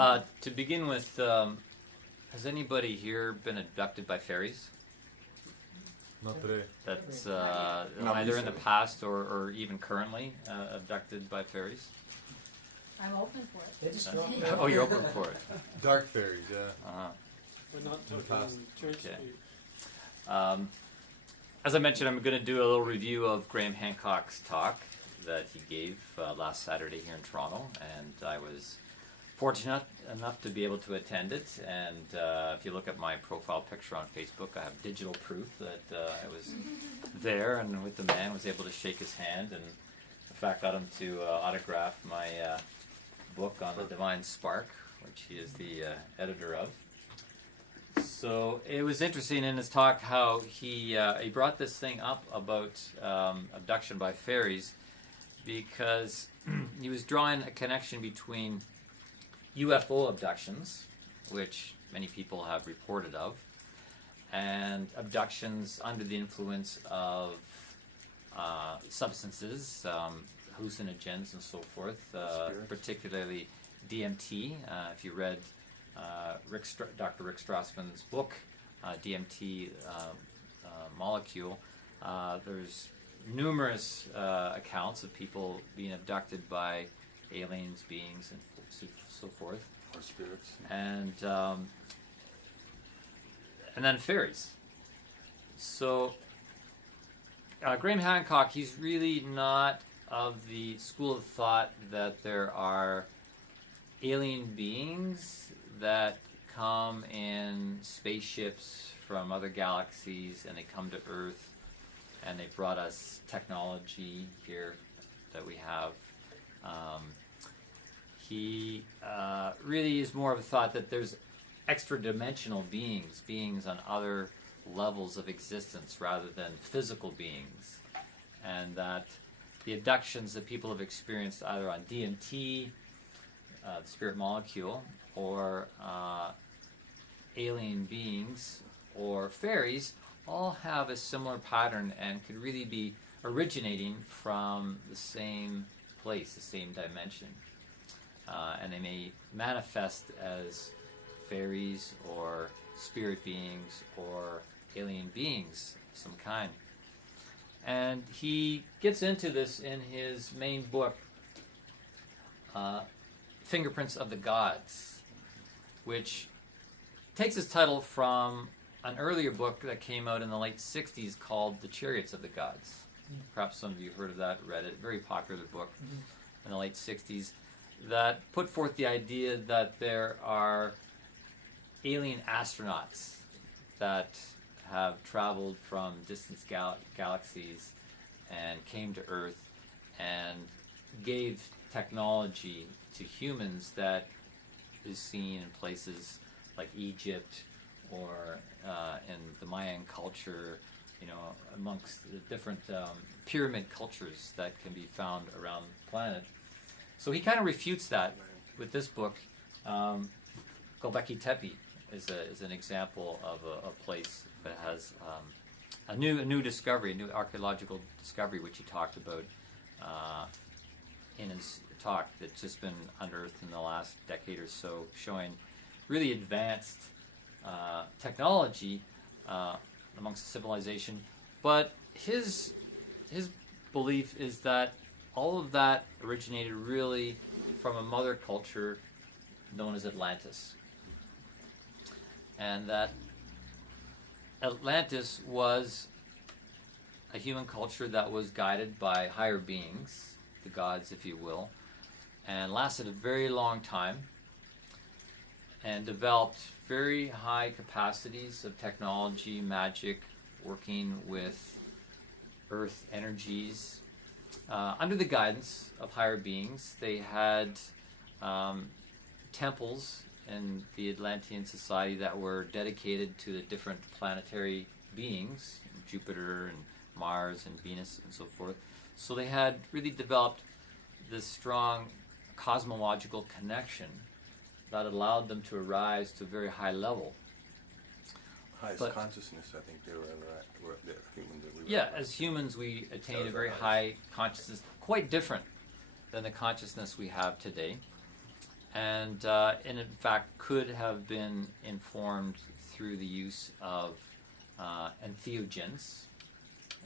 To begin with, has anybody here been abducted by fairies? Not today. That's either in the past or even currently abducted by fairies? I'm open for it. They just drop Oh, you're open for it. Dark fairies, yeah. Uh-huh. We're not In the talking past. Church Okay. Street. As I mentioned, I'm going to do a little review of Graham Hancock's talk that he gave last Saturday here in Toronto, and I was fortunate enough to be able to attend it. And if you look at my profile picture on Facebook, I have digital proof that I was there and with the man, was able to shake his hand, and in fact got him to autograph my book on the Divine Spark, which he is the editor of. So it was interesting in his talk how he brought this thing up about abduction by fairies, because he was drawing a connection between UFO abductions, which many people have reported of, and abductions under the influence of substances, hallucinogens and so forth, particularly DMT. If you read Dr. Rick Strassman's book, DMT Molecule, there's numerous accounts of people being abducted by aliens, beings, and so forth. Or spirits. And then fairies. So Graham Hancock, he's really not of the school of thought that there are alien beings that come in spaceships from other galaxies and they come to Earth and they brought us technology here that we have. He really is more of a thought that there's extra-dimensional beings on other levels of existence rather than physical beings, and that the abductions that people have experienced either on DMT, the spirit molecule, or alien beings or fairies all have a similar pattern and could really be originating from the same place, the same dimension. And they may manifest as fairies or spirit beings or alien beings of some kind. And he gets into this in his main book, Fingerprints of the Gods, which takes its title from an earlier book that came out in the late 60s called The Chariots of the Gods. Perhaps some of you heard of that, read it. Very popular book in the late 60s that put forth the idea that there are alien astronauts that have traveled from distant galaxies and came to Earth and gave technology to humans that is seen in places like Egypt or in the Mayan culture, you know, amongst the different pyramid cultures that can be found around the planet. So he kind of refutes that with this book. Göbekli Tepe is an example of a place that has a new discovery, a new archaeological discovery, which he talked about in his talk, that's just been unearthed in the last decade or so, showing really advanced technology amongst the civilization. But his belief is that all of that originated really from a mother culture known as Atlantis. And that Atlantis was a human culture that was guided by higher beings, the gods, if you will, and lasted a very long time and developed very high capacities of technology, magic, working with earth energies. Under the guidance of higher beings, they had temples in the Atlantean society that were dedicated to the different planetary beings, Jupiter and Mars and Venus and so forth. So they had really developed this strong cosmological connection that allowed them to arise to a very high level. Highest consciousness, I think they were the humans that we were. Yeah, as humans we attain a very high consciousness, quite different than the consciousness we have today. and in fact could have been informed through the use of entheogens.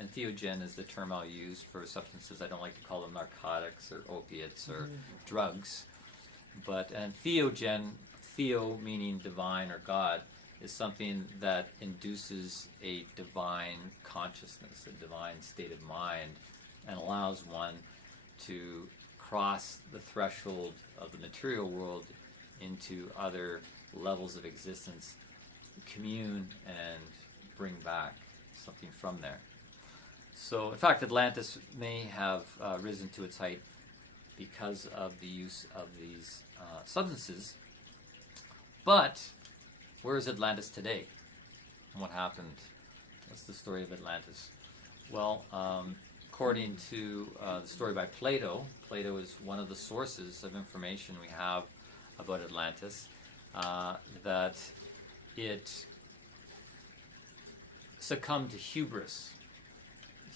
Entheogen is the term I'll use for substances. I don't like to call them narcotics or opiates or drugs. But an entheogen, theo meaning divine or God, is something that induces a divine consciousness, a divine state of mind, and allows one to cross the threshold of the material world into other levels of existence, commune, and bring back something from there. So, in fact, Atlantis may have risen to its height because of the use of these substances. But where is Atlantis today? And what happened? What's the story of Atlantis? Well, according to the story by Plato, Plato is one of the sources of information we have about Atlantis, that it succumbed to hubris.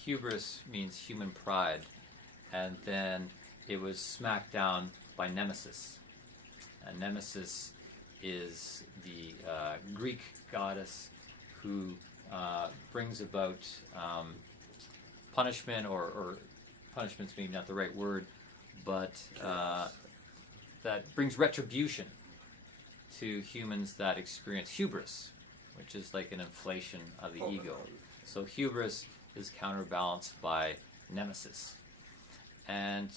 Hubris means human pride, and then it was smacked down by Nemesis. And Nemesis is the Greek goddess who brings about punishment, or punishment's maybe not the right word, but that brings retribution to humans that experience hubris, which is like an inflation of the ego. So hubris is counterbalanced by Nemesis. And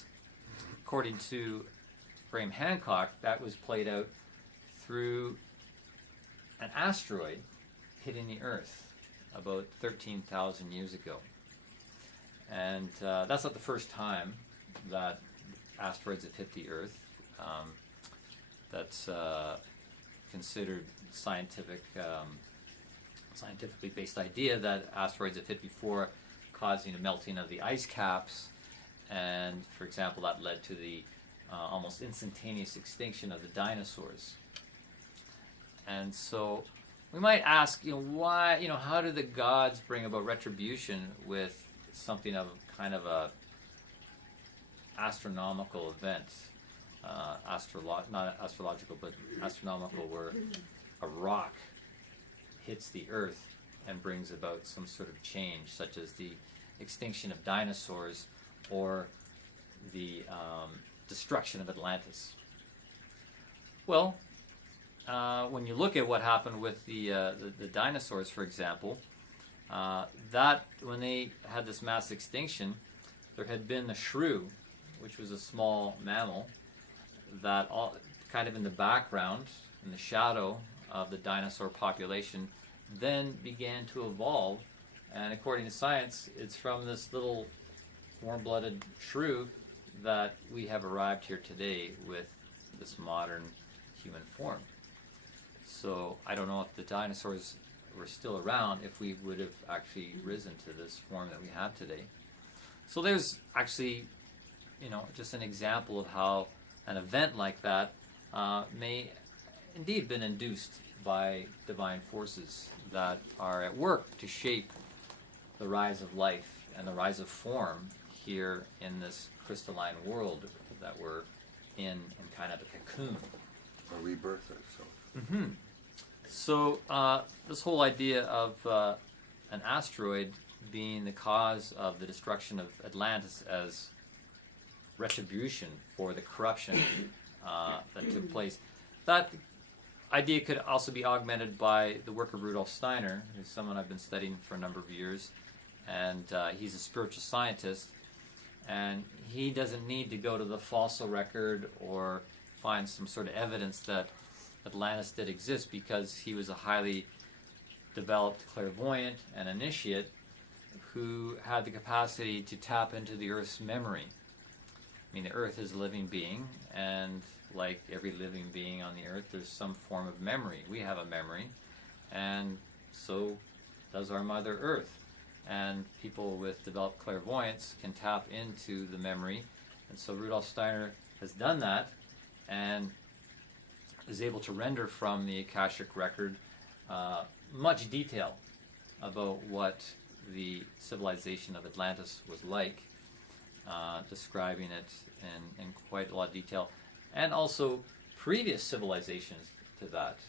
according to Graham Hancock, that was played out through an asteroid hitting the Earth about 13,000 years ago. And that's not the first time that asteroids have hit the Earth. That's considered scientifically based idea that asteroids have hit before, causing a melting of the ice caps. And, for example, that led to the almost instantaneous extinction of the dinosaurs. And so we might ask, why, how do the gods bring about retribution with something of kind of a astronomical event, not astrological, but astronomical, where a rock hits the Earth and brings about some sort of change, such as the extinction of dinosaurs or the destruction of Atlantis. Well, when you look at what happened with the dinosaurs, for example, that when they had this mass extinction, there had been the shrew, which was a small mammal that kind of in the background, in the shadow of the dinosaur population, then began to evolve. And according to science, it's from this little warm-blooded shrew that we have arrived here today with this modern human form. So I don't know if the dinosaurs were still around, if we would have actually risen to this form that we have today. So there's actually, just an example of how an event like that may indeed been induced by divine forces that are at work to shape the rise of life and the rise of form here in this crystalline world that we're in kind of a cocoon. A rebirth or so. Mm-hmm. So this whole idea of an asteroid being the cause of the destruction of Atlantis as retribution for the corruption that took place, that idea could also be augmented by the work of Rudolf Steiner, who's someone I've been studying for a number of years, and he's a spiritual scientist, and he doesn't need to go to the fossil record or find some sort of evidence that Atlantis did exist, because he was a highly developed clairvoyant and initiate who had the capacity to tap into the Earth's memory. I mean, the Earth is a living being, and like every living being on the Earth, there's some form of memory. We have a memory, and so does our Mother Earth. And people with developed clairvoyance can tap into the memory. And so Rudolf Steiner has done that and is able to render from the Akashic record much detail about what the civilization of Atlantis was like, describing it in quite a lot of detail, and also previous civilizations to that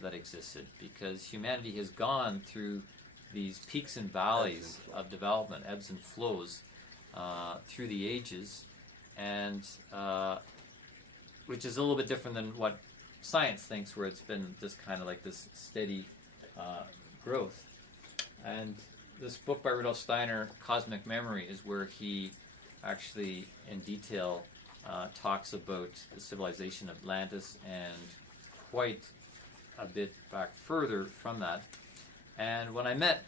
that existed, because humanity has gone through these peaks and valleys of development, ebbs and flows through the ages, and which is a little bit different than what science thinks, where it's been just kind of like this steady growth. And this book by Rudolf Steiner, Cosmic Memory, is where he actually in detail talks about the civilization of Atlantis, and quite a bit back further from that. And when I met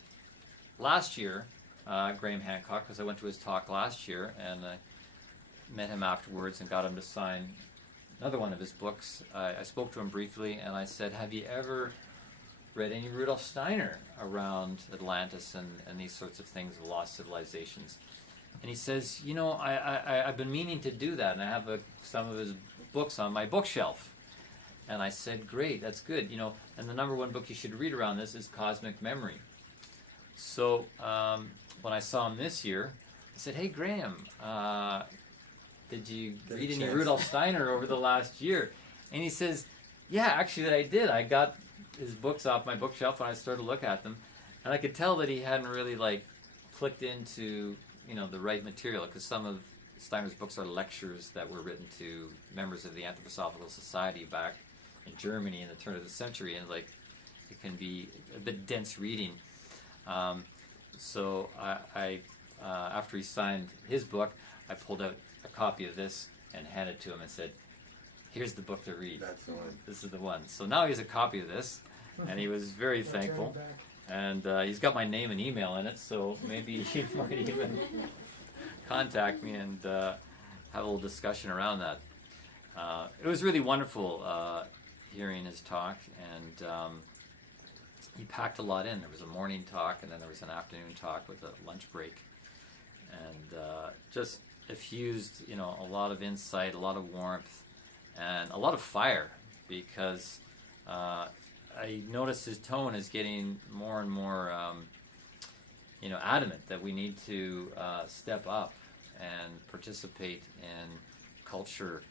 last year Graham Hancock, because I went to his talk last year, and I met him afterwards and got him to sign another one of his books. I spoke to him briefly, and I said, have you ever read any Rudolf Steiner around Atlantis and these sorts of things, of lost civilizations? And he says, you know, I've been meaning to do that, and I have some of his books on my bookshelf. And I said, great, that's good. You know, and the number one book you should read around this is Cosmic Memory. So when I saw him this year, I said, hey, Graham, did you read any Rudolf Steiner over the last year? And he says, yeah, actually I did. I got his books off my bookshelf and I started to look at them. And I could tell that he hadn't really, like, clicked into, you know, the right material, because some of Steiner's books are lectures that were written to members of the Anthroposophical Society back in Germany in the turn of the century, and like it can be a bit dense reading. So I after he signed his book, I pulled out a copy of this and handed it to him and said, here's the book to read. That's the one. This is the one. So now he has a copy of this, and he was very thankful. And he's got my name and email in it, so maybe he might even contact me and have a little discussion around that. It was really wonderful hearing his talk, and he packed a lot in. There was a morning talk, and then there was an afternoon talk with a lunch break, and just effused, you know, a lot of insight, a lot of warmth, and a lot of fire, because I noticed his tone is getting more and more, you know, adamant that we need to step up and participate in culture.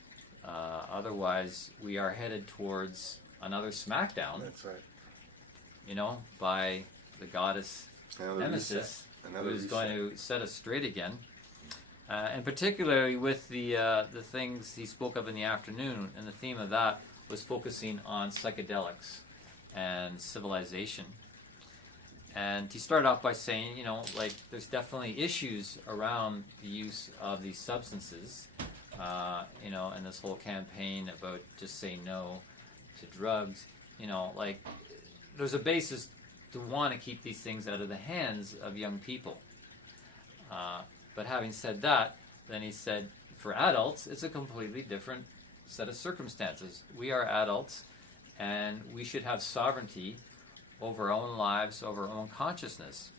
Otherwise, we are headed towards another smackdown. That's right. You know, by the goddess Nemesis, who is going to set us straight again. And particularly with the things he spoke of in the afternoon, and the theme of that was focusing on psychedelics and civilization. And he started off by saying, you know, like, there's definitely issues around the use of these substances, you know, and this whole campaign about just say no to drugs. You know, like, there's a basis to want to keep these things out of the hands of young people. But having said that, then he said, for adults, it's a completely different set of circumstances. We are adults, and we should have sovereignty over our own lives, over our own consciousness.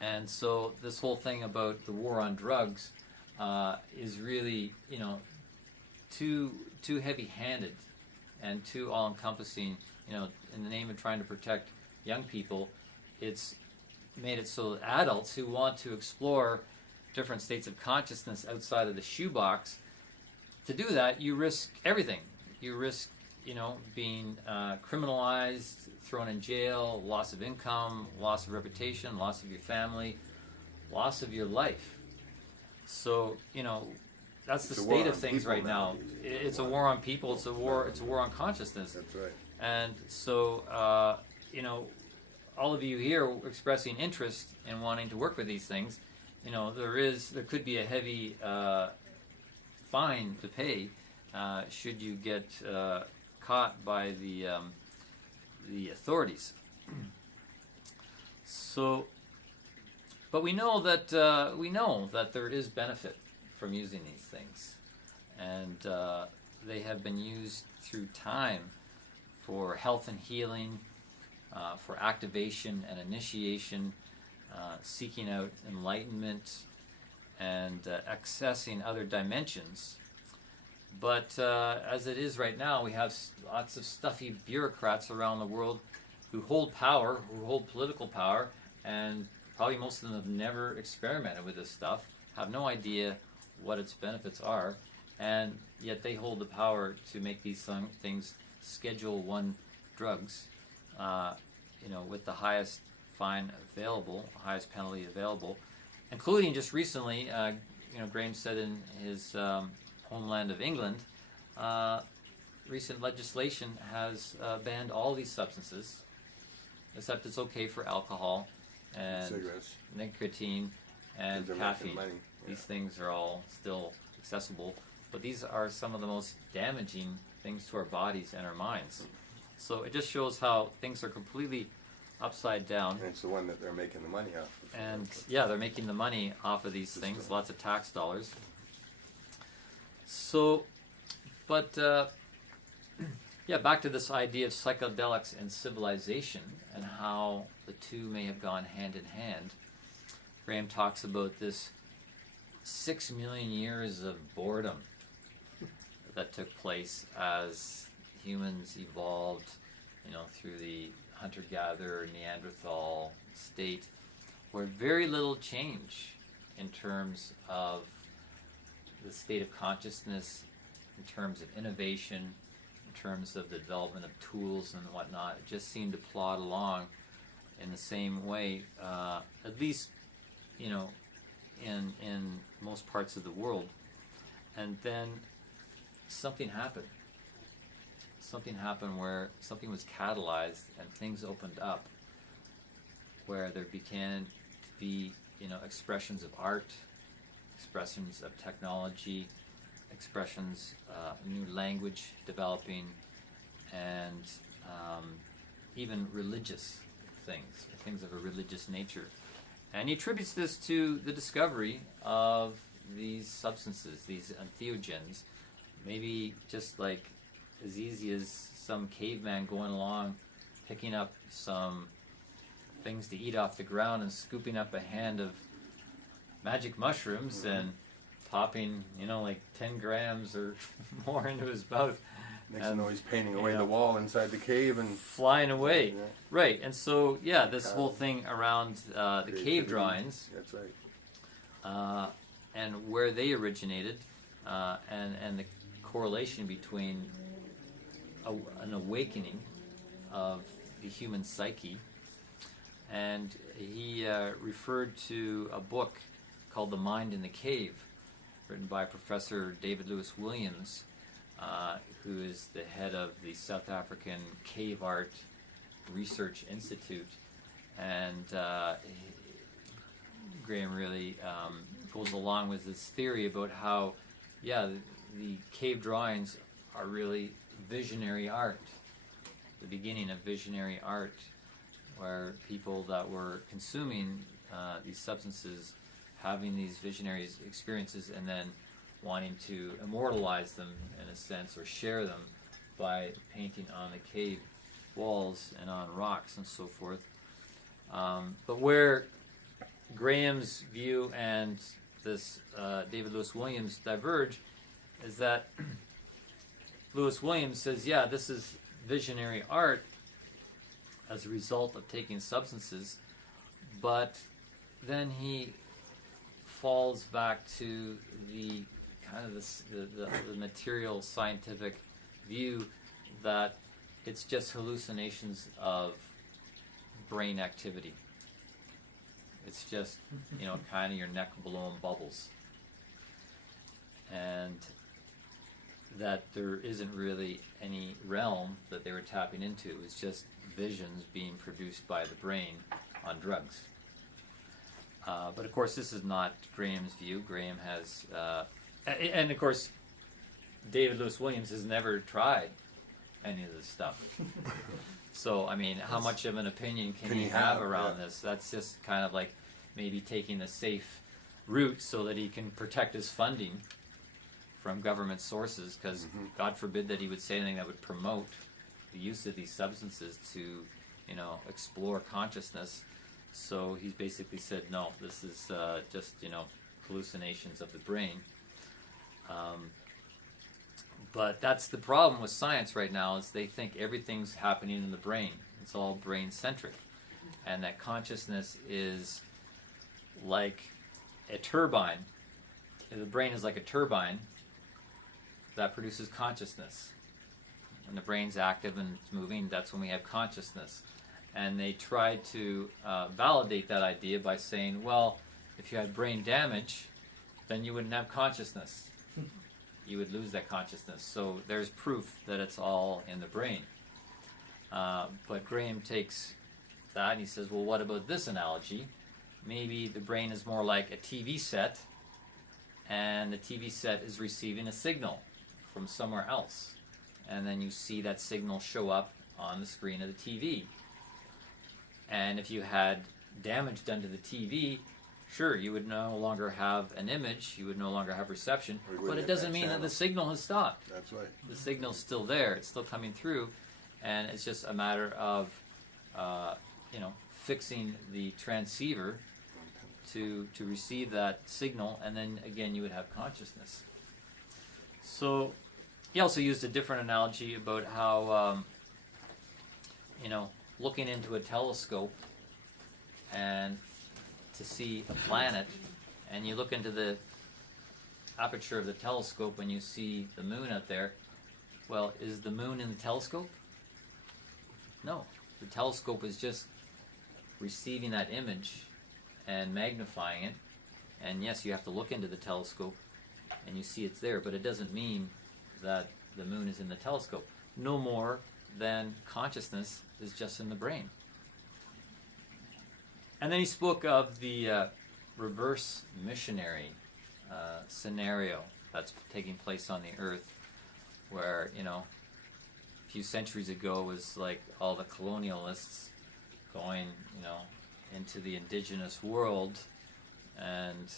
And so this whole thing about the war on drugs is really, you know, too heavy-handed and too all-encompassing. You know, in the name of trying to protect young people, it's made it so that adults who want to explore different states of consciousness outside of the shoebox, to do that, you risk everything. You risk, you know, being criminalized, thrown in jail, loss of income, loss of reputation, loss of your family, loss of your life. So, you know, that's the state of things right now. It's a war on people. It's a war on consciousness. That's right. And so, you know, all of you here expressing interest in wanting to work with these things, you know, there could be a heavy fine to pay should you get caught by the authorities. So, but we know that there is benefit from using these things, and they have been used through time for health and healing, for activation and initiation, seeking out enlightenment, and accessing other dimensions. But as it is right now, we have lots of stuffy bureaucrats around the world who hold power, who hold political power, and probably most of them have never experimented with this stuff, have no idea what its benefits are, and yet they hold the power to make these things Schedule 1 drugs, with the highest fine available, highest penalty available, including just recently, Graham said in his homeland of England, recent legislation has banned all these substances, except it's okay for alcohol and Cigarettes. nicotine and 'Cause they're making caffeine. money. These things are all still accessible, but these are some of the most damaging things to our bodies and our minds. So it just shows how things are completely upside down. And it's the one that they're making the money off of. And yeah, they're making the money off of these things, lots of tax dollars. So, but back to this idea of psychedelics and civilization and how the two may have gone hand in hand. Graham talks about this 6 million years of boredom that took place as humans evolved, through the hunter-gatherer Neanderthal state, where very little change in terms of the state of consciousness, in terms of innovation, in terms of the development of tools and whatnot. It just seemed to plod along in the same way, at least, in most parts of the world. And then something happened. Something happened where something was catalyzed and things opened up, where there began to be, expressions of art, expressions of technology, expressions, new language developing, and even religious things of a religious nature. And he attributes this to the discovery of these substances, these entheogens, maybe just like as easy as some caveman going along, picking up some things to eat off the ground and scooping up a hand of magic mushrooms and popping, like 10 grams or more into his mouth. Next thing you know, he's painting away the wall inside the cave and flying away. Yeah. Right, and so, this whole thing around the cave drawings. That's right. And where they originated, and the correlation between an awakening of the human psyche. And he referred to a book called The Mind in the Cave, written by Professor David Lewis Williams, who is the head of the South African Cave Art Research Institute. And Graham really goes along with this theory about how, the cave drawings are really visionary art, the beginning of visionary art, where people that were consuming these substances, having these visionary experiences, and then wanting to immortalize them in a sense, or share them by painting on the cave walls and on rocks and so forth. But where Graham's view and this David Lewis Williams diverge is that Lewis Williams says, this is visionary art as a result of taking substances, but then he falls back to the kind of the material scientific view that it's just hallucinations of brain activity. It's just, kind of your neck blowing bubbles. And that there isn't really any realm that they were tapping into. It was just visions being produced by the brain on drugs. But of course, this is not Graham's view. Graham has, and of course, David Lewis Williams has never tried any of this stuff. So, I mean, how much of an opinion can he have around this? That's just kind of like maybe taking a safe route so that he can protect his funding from government sources, because God forbid that he would say anything that would promote the use of these substances to, explore consciousness. So he's basically said, no, this is just, hallucinations of the brain. But that's the problem with science right now, is they think everything's happening in the brain. It's all brain-centric. And that consciousness is like a turbine. The brain is like a turbine, that produces consciousness. When the brain's active and it's moving, that's when we have consciousness. And they tried to validate that idea by saying, well, if you had brain damage, then you wouldn't have consciousness. You would lose that consciousness. So there's proof that it's all in the brain. But Graham takes that and he says, well, what about this analogy? Maybe the brain is more like a TV set, and the TV set is receiving a signal from somewhere else. And then you see that signal show up on the screen of the TV. And if you had damage done to the TV, sure, you would no longer have an image, you would no longer have reception, Or you but wouldn't it have doesn't that mean that channel. the signal has stopped. That's right. The signal's still there, it's still coming through, and it's just a matter of, fixing the transceiver to receive that signal, and then again you would have consciousness. So he also used a different analogy about how, looking into a telescope and to see a planet, and you look into the aperture of the telescope and you see the moon out there. Well, is the moon in the telescope? No. The telescope is just receiving that image and magnifying it. And yes, you have to look into the telescope and you see it's there, but it doesn't mean that the moon is in the telescope. No more than consciousness is just in the brain. And then he spoke of the reverse missionary scenario that's taking place on the earth, where, a few centuries ago was like all the colonialists going, into the indigenous world and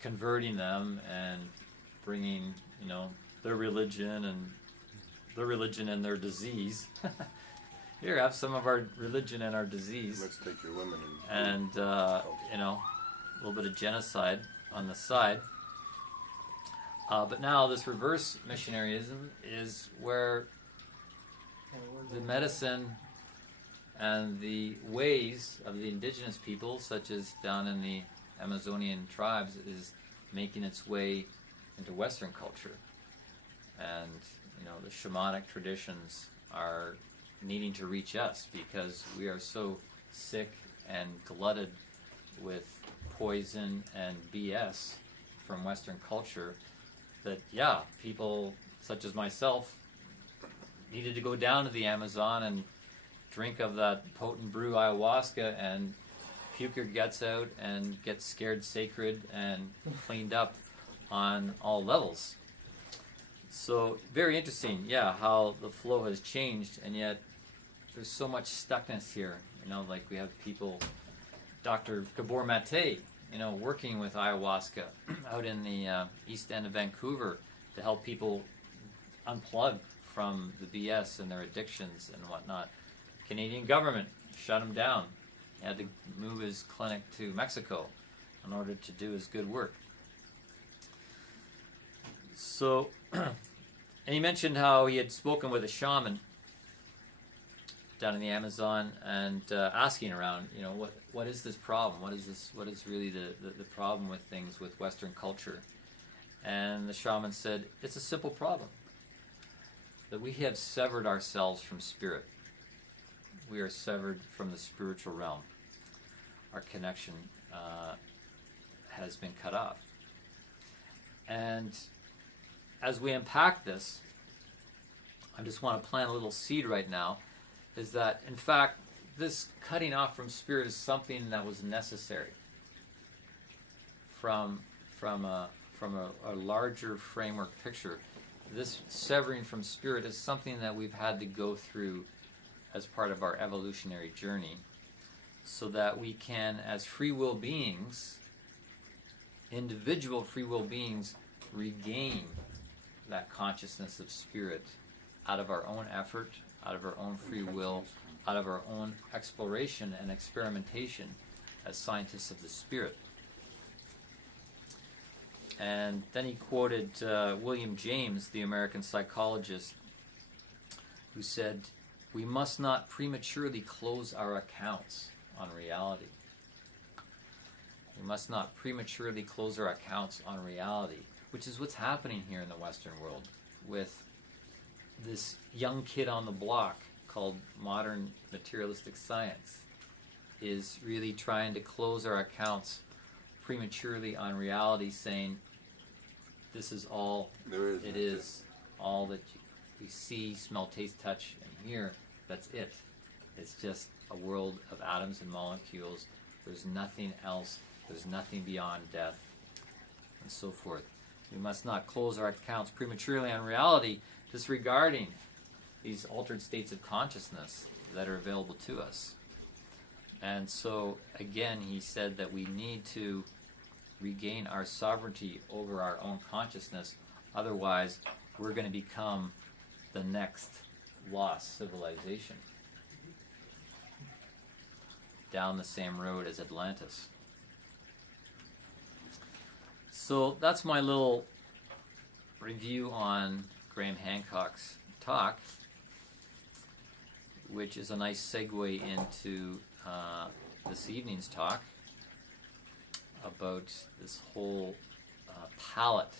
converting them and bringing, their religion and their disease. Here, have some of our religion and our disease. Let's take your women and And, a little bit of genocide on the side. But now this reverse missionaryism is where the medicine and the ways of the indigenous people, such as down in the Amazonian tribes, is making its way into Western culture. And, the shamanic traditions are needing to reach us because we are so sick and glutted with poison and BS from Western culture that, people such as myself needed to go down to the Amazon and drink of that potent brew ayahuasca and puke your guts out and get scared sacred and cleaned up on all levels. So very interesting, how the flow has changed, and yet there's so much stuckness here. Like we have people, Dr. Gabor Mate, working with ayahuasca out in the east end of Vancouver to help people unplug from the BS and their addictions and whatnot. Canadian government shut him down. He had to move his clinic to Mexico in order to do his good work. So, and he mentioned how he had spoken with a shaman down in the Amazon and asking around, what is this problem? What is really the problem with things with Western culture? And the shaman said, it's a simple problem. That we have severed ourselves from spirit. We are severed from the spiritual realm. Our connection has been cut off. And as we unpack this, I just want to plant a little seed right now, is that, in fact, this cutting off from spirit is something that was necessary from a larger framework picture. This severing from spirit is something that we've had to go through as part of our evolutionary journey, so that we can, as free will beings, individual free will beings, regain that consciousness of spirit out of our own effort, out of our own free will, out of our own exploration and experimentation as scientists of the spirit. And then he quoted William James, the American psychologist, who said, "We must not prematurely close our accounts on reality." We must not prematurely close our accounts on reality, which is what's happening here in the Western world. with this young kid on the block called modern materialistic science is really trying to close our accounts prematurely on reality, saying this is all it is, all that we see, smell, taste, touch, and hear. That's it. It's just a world of atoms and molecules. There's nothing else. There's nothing beyond death, and so forth. We must not close our accounts prematurely on reality, disregarding these altered states of consciousness that are available to us. And so, again, he said that we need to regain our sovereignty over our own consciousness. Otherwise, we're going to become the next lost civilization down the same road as Atlantis. So that's my little review on Graham Hancock's talk, which is a nice segue into this evening's talk about this whole palette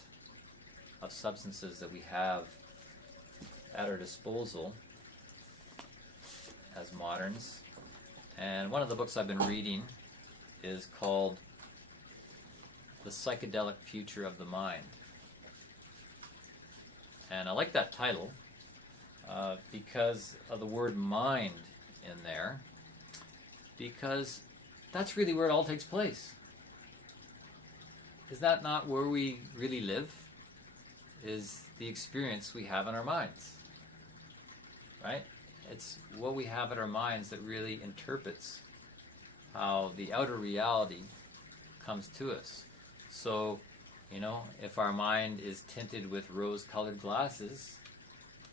of substances that we have at our disposal as moderns. And one of the books I've been reading is called The Psychedelic Future of the Mind. And I like that title because of the word mind in there, because that's really where it all takes place. Is that not where we really live? Is the experience we have in our minds, right? It's what we have in our minds that really interprets how the outer reality comes to us. So, you know, if our mind is tinted with rose-colored glasses,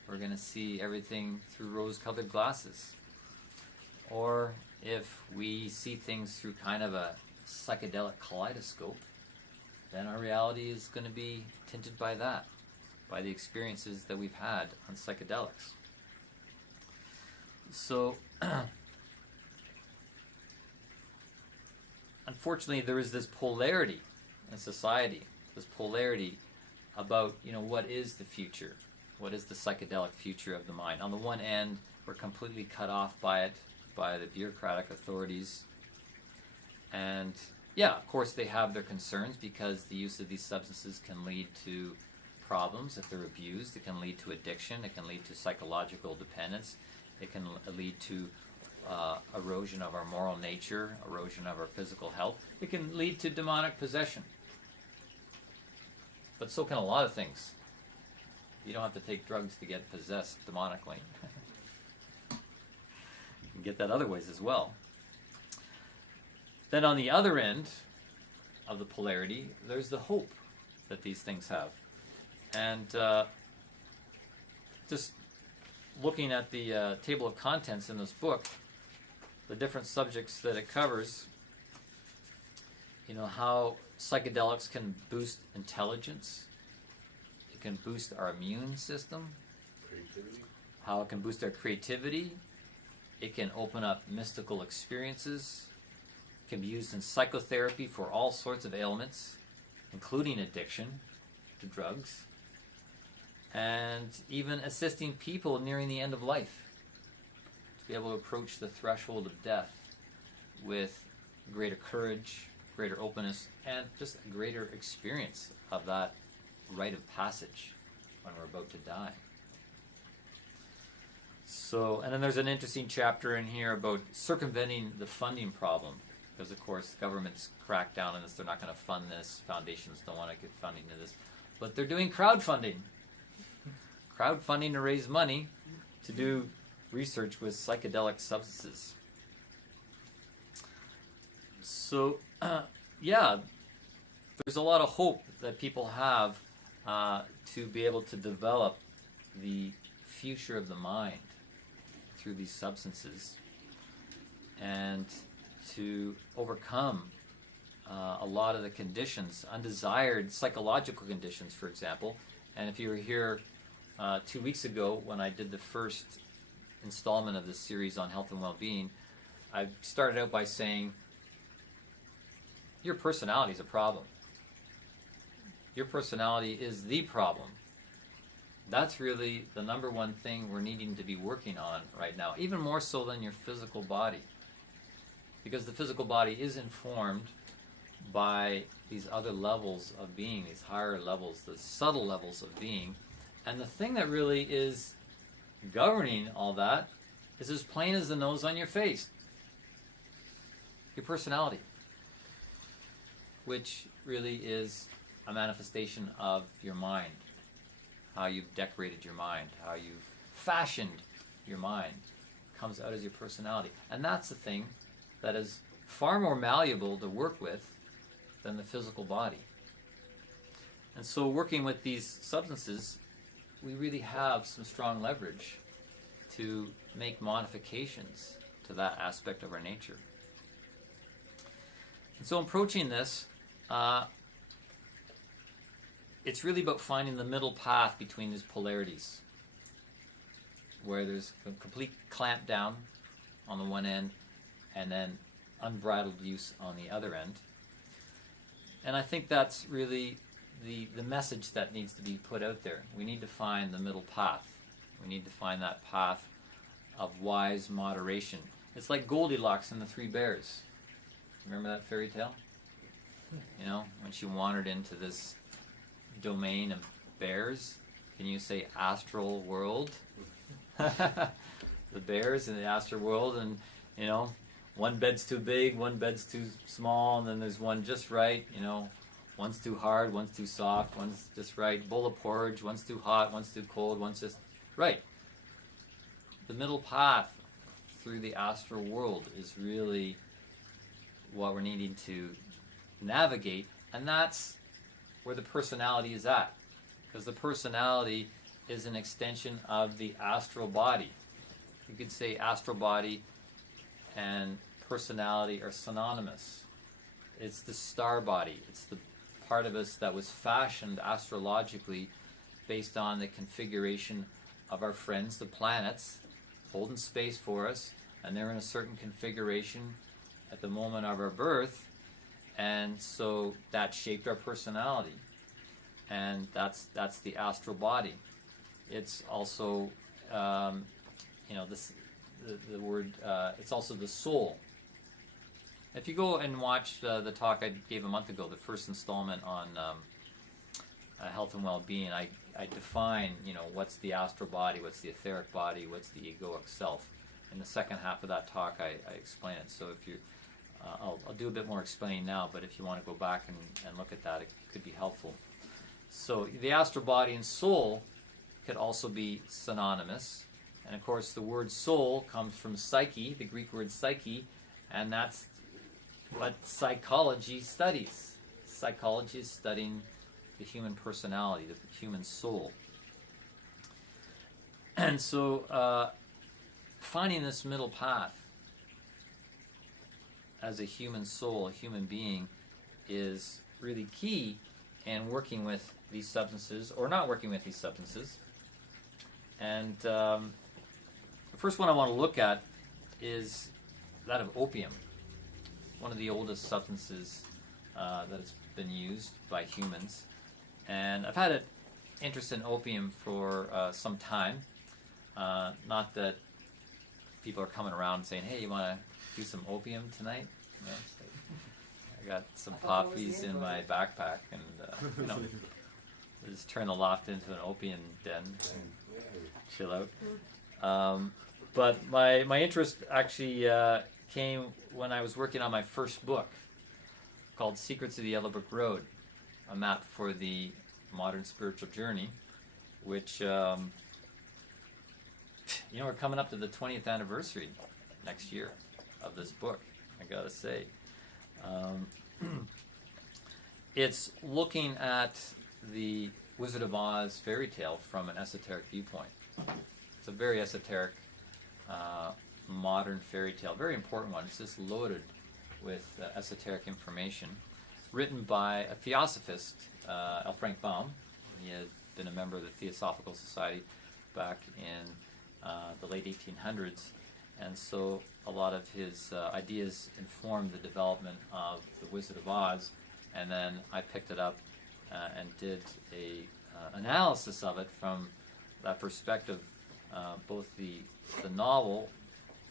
we're going to see everything through rose-colored glasses. Or if we see things through kind of a psychedelic kaleidoscope, then our reality is going to be tinted by that, by the experiences that we've had on psychedelics. So, unfortunately, there is this polarity in society, this polarity about, you know, what is the future? What is the psychedelic future of the mind? On the one end, we're completely cut off by it, by the bureaucratic authorities. And, yeah, of course, they have their concerns because the use of these substances can lead to problems if they're abused. It can lead to addiction. It can lead to psychological dependence. It can lead to erosion of our moral nature, erosion of our physical health. It can lead to demonic possession. But so can a lot of things. You don't have to take drugs to get possessed demonically. You can get that other ways as well. Then on the other end of the polarity, there's the hope that these things have. And just looking at the table of contents in this book, the different subjects that it covers, you know, how psychedelics can boost intelligence, it can boost our immune system, Creativity. how it can boost our creativity, it can open up mystical experiences, it can be used in psychotherapy for all sorts of ailments, including addiction to drugs, and even assisting people nearing the end of life to be able to approach the threshold of death with greater courage, greater openness, and just a greater experience of that rite of passage when we're about to die. So, and then there's an interesting chapter in here about circumventing the funding problem, because of course governments crack down on this. They're not going to fund this. Foundations don't want to get funding to this, but they're doing crowdfunding. Crowdfunding to raise money to do research with psychedelic substances. So, yeah, there's a lot of hope that people have to be able to develop the future of the mind through these substances and to overcome a lot of the conditions, undesired psychological conditions, for example. And if you were here 2 weeks ago when I did the first installment of this series on health and well-being, I started out by saying your personality is a problem. Your personality is the problem. That's really the number one thing we're needing to be working on right now, even more so than your physical body. Because the physical body is informed by these other levels of being, these higher levels, the subtle levels of being. And the thing that really is governing all that is as plain as the nose on your face. Your personality, which really is a manifestation of your mind. How you've decorated your mind, how you've fashioned your mind, comes out as your personality. And that's the thing that is far more malleable to work with than the physical body. And so working with these substances, we really have some strong leverage to make modifications to that aspect of our nature. And so approaching this, it's really about finding the middle path between these polarities, where there's a complete clamp down on the one end and then unbridled use on the other end. And I think that's really the message that needs to be put out there. We need to find the middle path. We need to find that path of wise moderation. It's like Goldilocks and the Three Bears. Remember that fairy tale? You know, when she wandered into this domain of bears. Can you say astral world? The bears in the astral world, and you know, one bed's too big, one bed's too small, and then there's one just right. You know, one's too hard, one's too soft, one's just right. Bowl of porridge, one's too hot, one's too cold, one's just right. The middle path through the astral world is really what we're needing to navigate, and that's where the personality is at, because the personality is an extension of the astral body. You could say astral body and personality are synonymous. It's the star body. It's the part of us that was fashioned astrologically based on the configuration of our friends, the planets, holding space for us, and they're in a certain configuration at the moment of our birth. And so that shaped our personality, and that's the astral body. It's also, the word. It's also the soul. If you go and watch the talk I gave a month ago, the first installment on health and well-being, I define, what's the astral body, what's the etheric body, what's the egoic self. In the second half of that talk, I explain it. So if you I'll do a bit more explaining now, but if you want to go back and look at that, it could be helpful. So the astral body and soul could also be synonymous. And of course, the word soul comes from psyche, the Greek word psyche, and that's what psychology studies. Psychology is studying the human personality, the human soul. And so finding this middle path as a human soul, a human being, is really key in working with these substances or not working with these substances. And the first one I want to look at is that of opium, one of the oldest substances that has been used by humans. And I've had an interest in opium for some time. Not that people are coming around saying, hey, you want to do some opium tonight? You know, I got some poppies in my backpack, and just turn the loft into an opium den and chill out. But my interest actually came when I was working on my first book called Secrets of the Yellow Brick Road, a map for the modern spiritual journey, which we're coming up to the 20th anniversary next year of this book, I gotta say. It's looking at the Wizard of Oz fairy tale from an esoteric viewpoint. It's a very esoteric modern fairy tale, very important one. It's just loaded with esoteric information, written by a theosophist, L. Frank Baum. He had been a member of the Theosophical Society back in the late 1800s, and so a lot of his ideas informed the development of the Wizard of Oz, and then I picked it up and did a analysis of it from that perspective, both the novel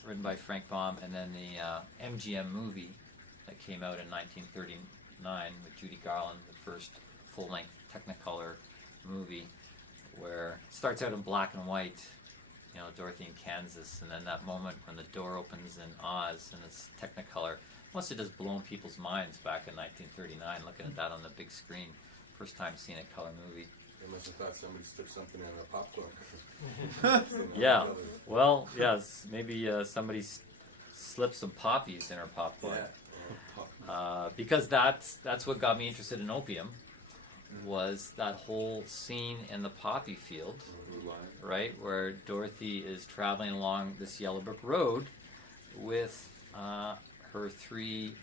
written by Frank Baum and then the MGM movie that came out in 1939 with Judy Garland, the first full-length Technicolor movie, where it starts out in black and white, you know, Dorothy in Kansas, and then that moment when the door opens in Oz and it's Technicolor. Must have just blown people's minds back in 1939, looking at that on the big screen. First time seeing a color movie. They must have thought somebody stuck something in a popcorn. Yeah, well, yes, maybe somebody slipped some poppies in her popcorn. Because that's what got me interested in opium, was that whole scene in the poppy field, right, where Dorothy is traveling along this yellow brick road with her three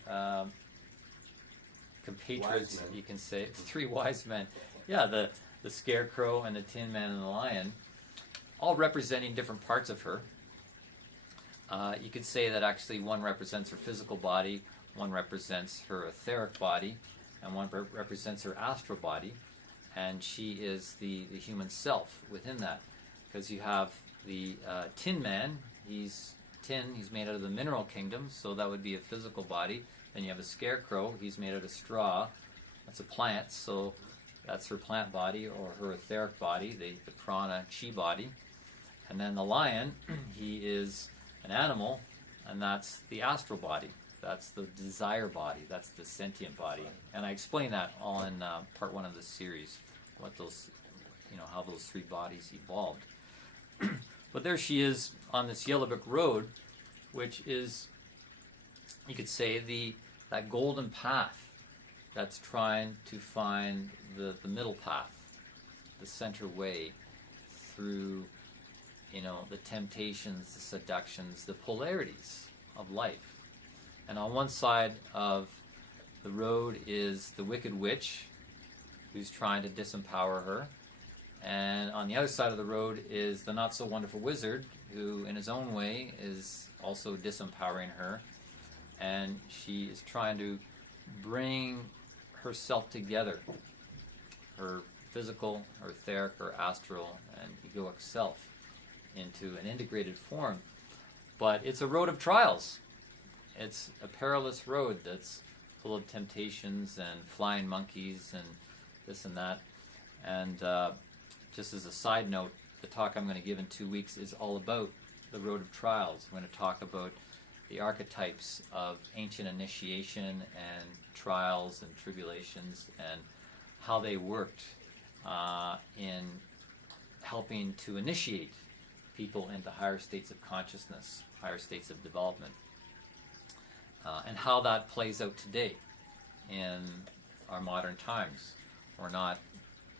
compatriots, you can say, three wise men. Yeah, the Scarecrow and the Tin Man and the Lion, all representing different parts of her. You could say that actually one represents her physical body, one represents her etheric body, and one represents her astral body, and she is the human self within that. Because you have the Tin Man, he's tin, he's made out of the mineral kingdom, so that would be a physical body. Then you have a Scarecrow, he's made out of straw, that's a plant, so that's her plant body or her etheric body, the prana chi body. And then the Lion, he is an animal, and that's the astral body. That's the desire body. That's the sentient body. And I explain that all in part one of this series, what those, you know, how those three bodies evolved. But there she is on this yellow brick road, which is, you could say, that golden path that's trying to find the middle path, the center way through, you know, the temptations, the seductions, the polarities of life. And on one side of the road is the wicked witch, who's trying to disempower her. And on the other side of the road is the not-so-wonderful wizard, who in his own way is also disempowering her. And she is trying to bring herself together, her physical, her etheric, her astral, and egoic self, into an integrated form. But it's a road of trials. It's a perilous road that's full of temptations and flying monkeys and this and that. And just as a side note, the talk I'm going to give in 2 weeks is all about the road of trials. I'm going to talk about the archetypes of ancient initiation and trials and tribulations and how they worked in helping to initiate people into higher states of consciousness, higher states of development. And how that plays out today in our modern times. We're not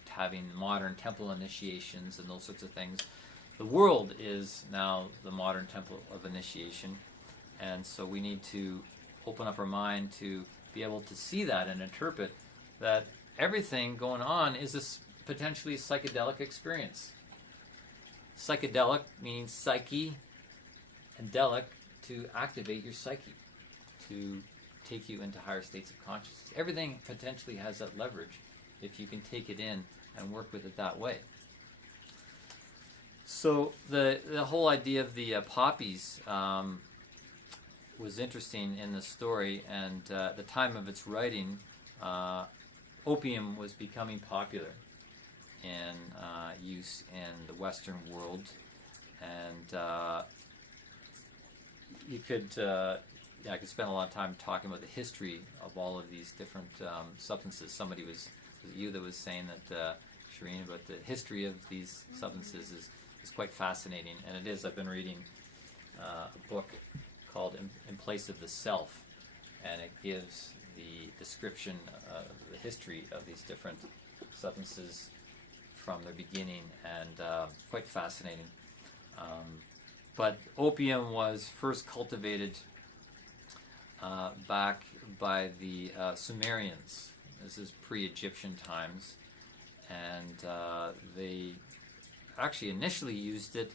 having modern temple initiations and those sorts of things. The world is now the modern temple of initiation, and so we need to open up our mind to be able to see that and interpret that everything going on is a potentially psychedelic experience. Psychedelic means psyche, and delic, to activate your psyche, to take you into higher states of consciousness. Everything potentially has that leverage if you can take it in and work with it that way. So the whole idea of the poppies was interesting in the story, and at the time of its writing, opium was becoming popular in use in the Western world, and you could I could spend a lot of time talking about the history of all of these different substances. Somebody was it you that was saying that, Shireen, about the history of these substances is quite fascinating, and it is. I've been reading a book called In Place of the Self, and it gives the description of the history of these different substances from their beginning, and quite fascinating. But opium was first cultivated back by the Sumerians. This is pre-Egyptian times, and they actually initially used it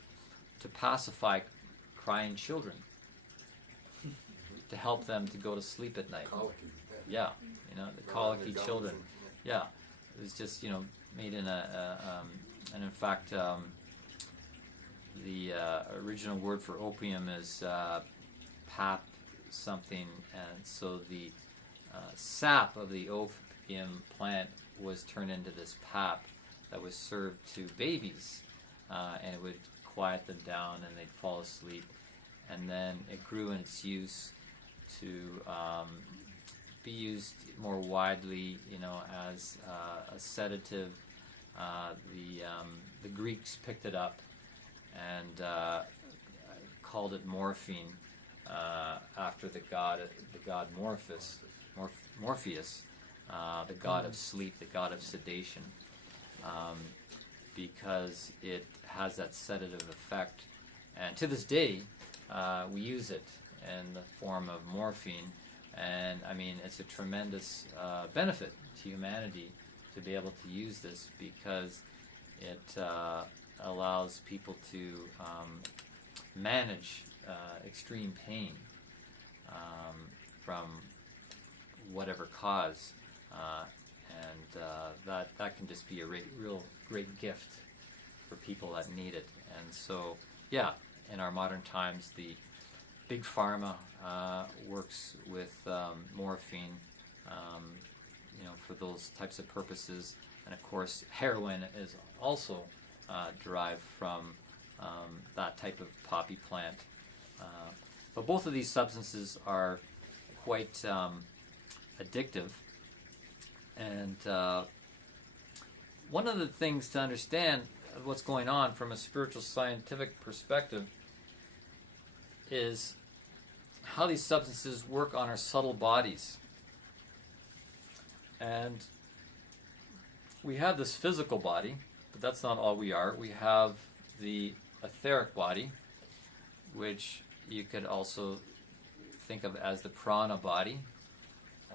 to pacify crying children, to help them to go to sleep at night. Yeah, you know, the colicky children. Yeah, it was just, you know, made in and in fact, the original word for opium is pap something, and so the sap of the opium plant was turned into this pap that was served to babies, and it would quiet them down and they'd fall asleep. And then it grew in its use to be used more widely, as a sedative. The Greeks picked it up and called it morphine after the god Morpheus, the god of sleep, the god of sedation, because it has that sedative effect. And to this day, we use it in the form of morphine, and I mean it's a tremendous benefit to humanity to be able to use this, because it allows people to manage extreme pain from whatever cause, and that can just be a real great gift for people that need it. And so, yeah, in our modern times, the big pharma works with morphine, for those types of purposes. And of course, heroin is also derived from that type of poppy plant. But both of these substances are quite addictive. And one of the things to understand of what's going on from a spiritual scientific perspective is how these substances work on our subtle bodies. And we have this physical body, but that's not all we are. We have the etheric body, which you could also think of as the prana body,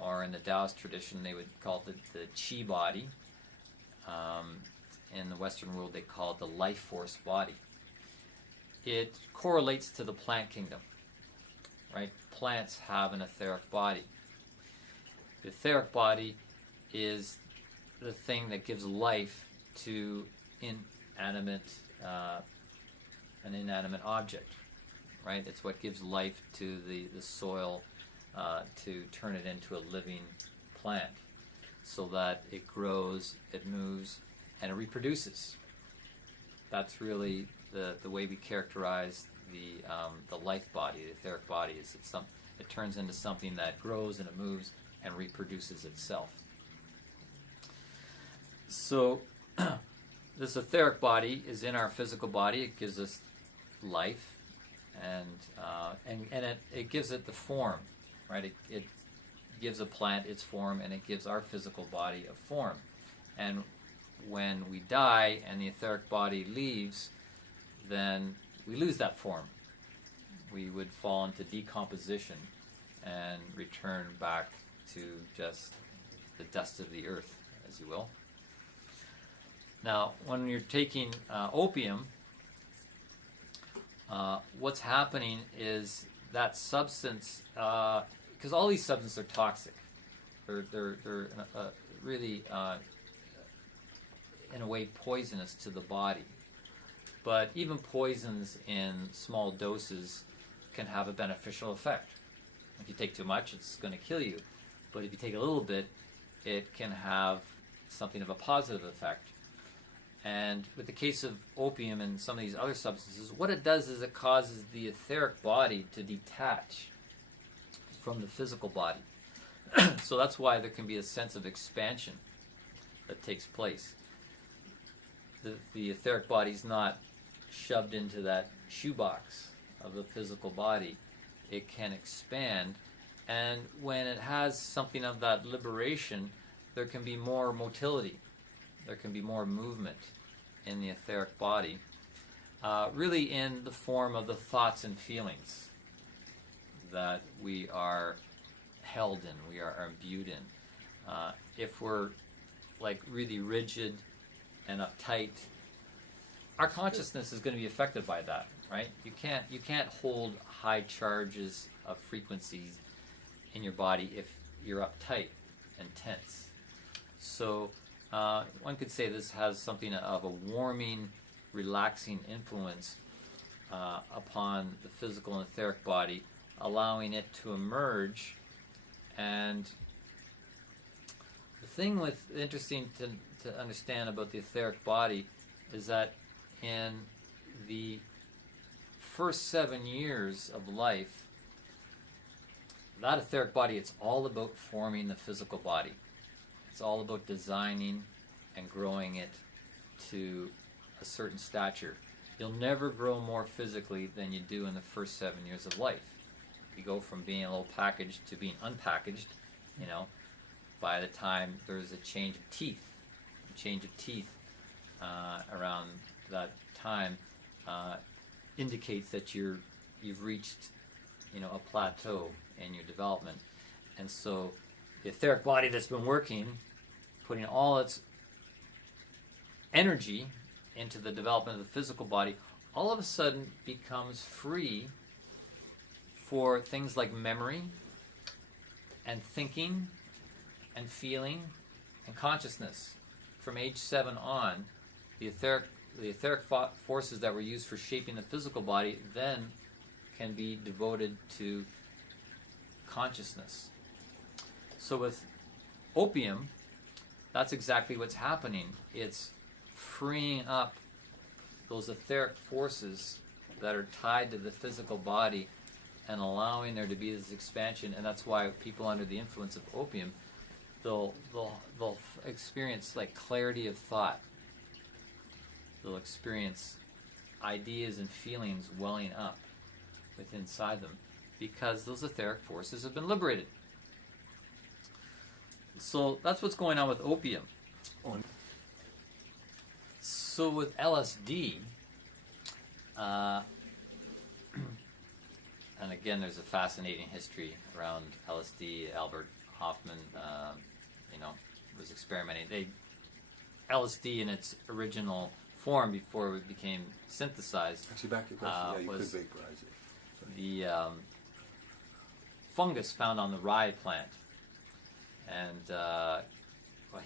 or in the Taoist tradition they would call it the chi body. In the Western world they call it the life force body. It correlates to the plant kingdom, right? Plants have an etheric body. The etheric body is the thing that gives life to an inanimate object, right? It's what gives life to the soil to turn it into a living plant, so that it grows, it moves, and it reproduces. That's really the way we characterize the life body, the etheric body. Is it turns into something that grows and it moves and reproduces itself. So this etheric body is in our physical body. It gives us life, and it gives it the form, right? It gives a plant its form, and it gives our physical body a form. And when we die and the etheric body leaves, then we lose that form. We would fall into decomposition and return back to just the dust of the earth, as you will. Now, when you're taking opium, what's happening is that substance, because all these substances are toxic. They're really, in a way, poisonous to the body. But even poisons in small doses can have a beneficial effect. If you take too much, it's going to kill you. But if you take a little bit, it can have something of a positive effect. And with the case of opium and some of these other substances, what it does is it causes the etheric body to detach from the physical body. So that's why there can be a sense of expansion that takes place. The etheric body is not shoved into that shoebox of the physical body. It can expand, and when it has something of that liberation, there can be more motility. There can be more movement in the etheric body, really in the form of the thoughts and feelings that we are held in, we are imbued in. If we're like really rigid and uptight, our consciousness is going to be affected by that, right? You can't hold high charges of frequencies in your body if you're uptight and tense. So one could say this has something of a warming, relaxing influence upon the physical and etheric body, allowing it to emerge. And the thing interesting to understand about the etheric body is that in the first 7 years of life, that etheric body, it's all about forming the physical body. It's all about designing and growing it to a certain stature. You'll never grow more physically than you do in the first 7 years of life. You go from being a little packaged to being unpackaged, you know, by the time there's a change of teeth. Around that time indicates that you've reached, you know, a plateau in your development. And so the etheric body that's been working, putting all its energy into the development of the physical body, all of a sudden becomes free for things like memory and thinking and feeling and consciousness. From age 7 on, the etheric forces that were used for shaping the physical body then can be devoted to consciousness. So with opium, that's exactly what's happening. It's freeing up those etheric forces that are tied to the physical body and allowing there to be this expansion. And that's why people under the influence of opium, they'll experience like clarity of thought. They'll experience ideas and feelings welling up within inside them because those etheric forces have been liberated. So that's what's going on with opium. So with LSD, and again, there's a fascinating history around LSD. Albert Hoffman, was experimenting. LSD in its original form before it became synthesized. Actually, back to your question. You could Was vaporize it. the fungus found on the rye plant, and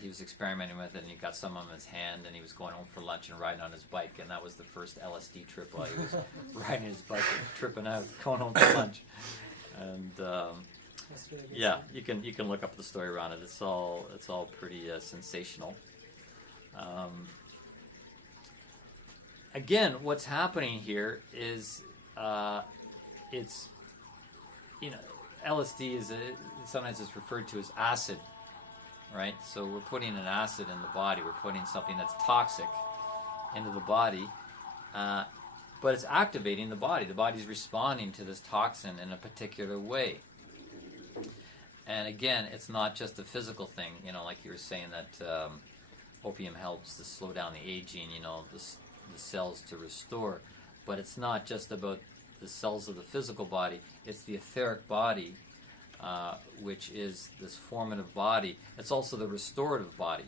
he was experimenting with it, and he got some on his hand, and he was going home for lunch and riding on his bike, and that was the first LSD trip while he was riding his bike, tripping out, going home for lunch, and That's really good. yeah, you can look up the story around it. It's all pretty sensational. Again, what's happening here is it's LSD is sometimes it's referred to as acid, right? So we're putting an acid in the body. We're putting something that's toxic into the body, but it's activating the body. The body's responding to this toxin in a particular way. And again, it's not just a physical thing, like you were saying that opium helps to slow down the aging, the cells to restore. But it's not just about the cells of the physical body, it's the etheric body, which is this formative body. It's also the restorative body.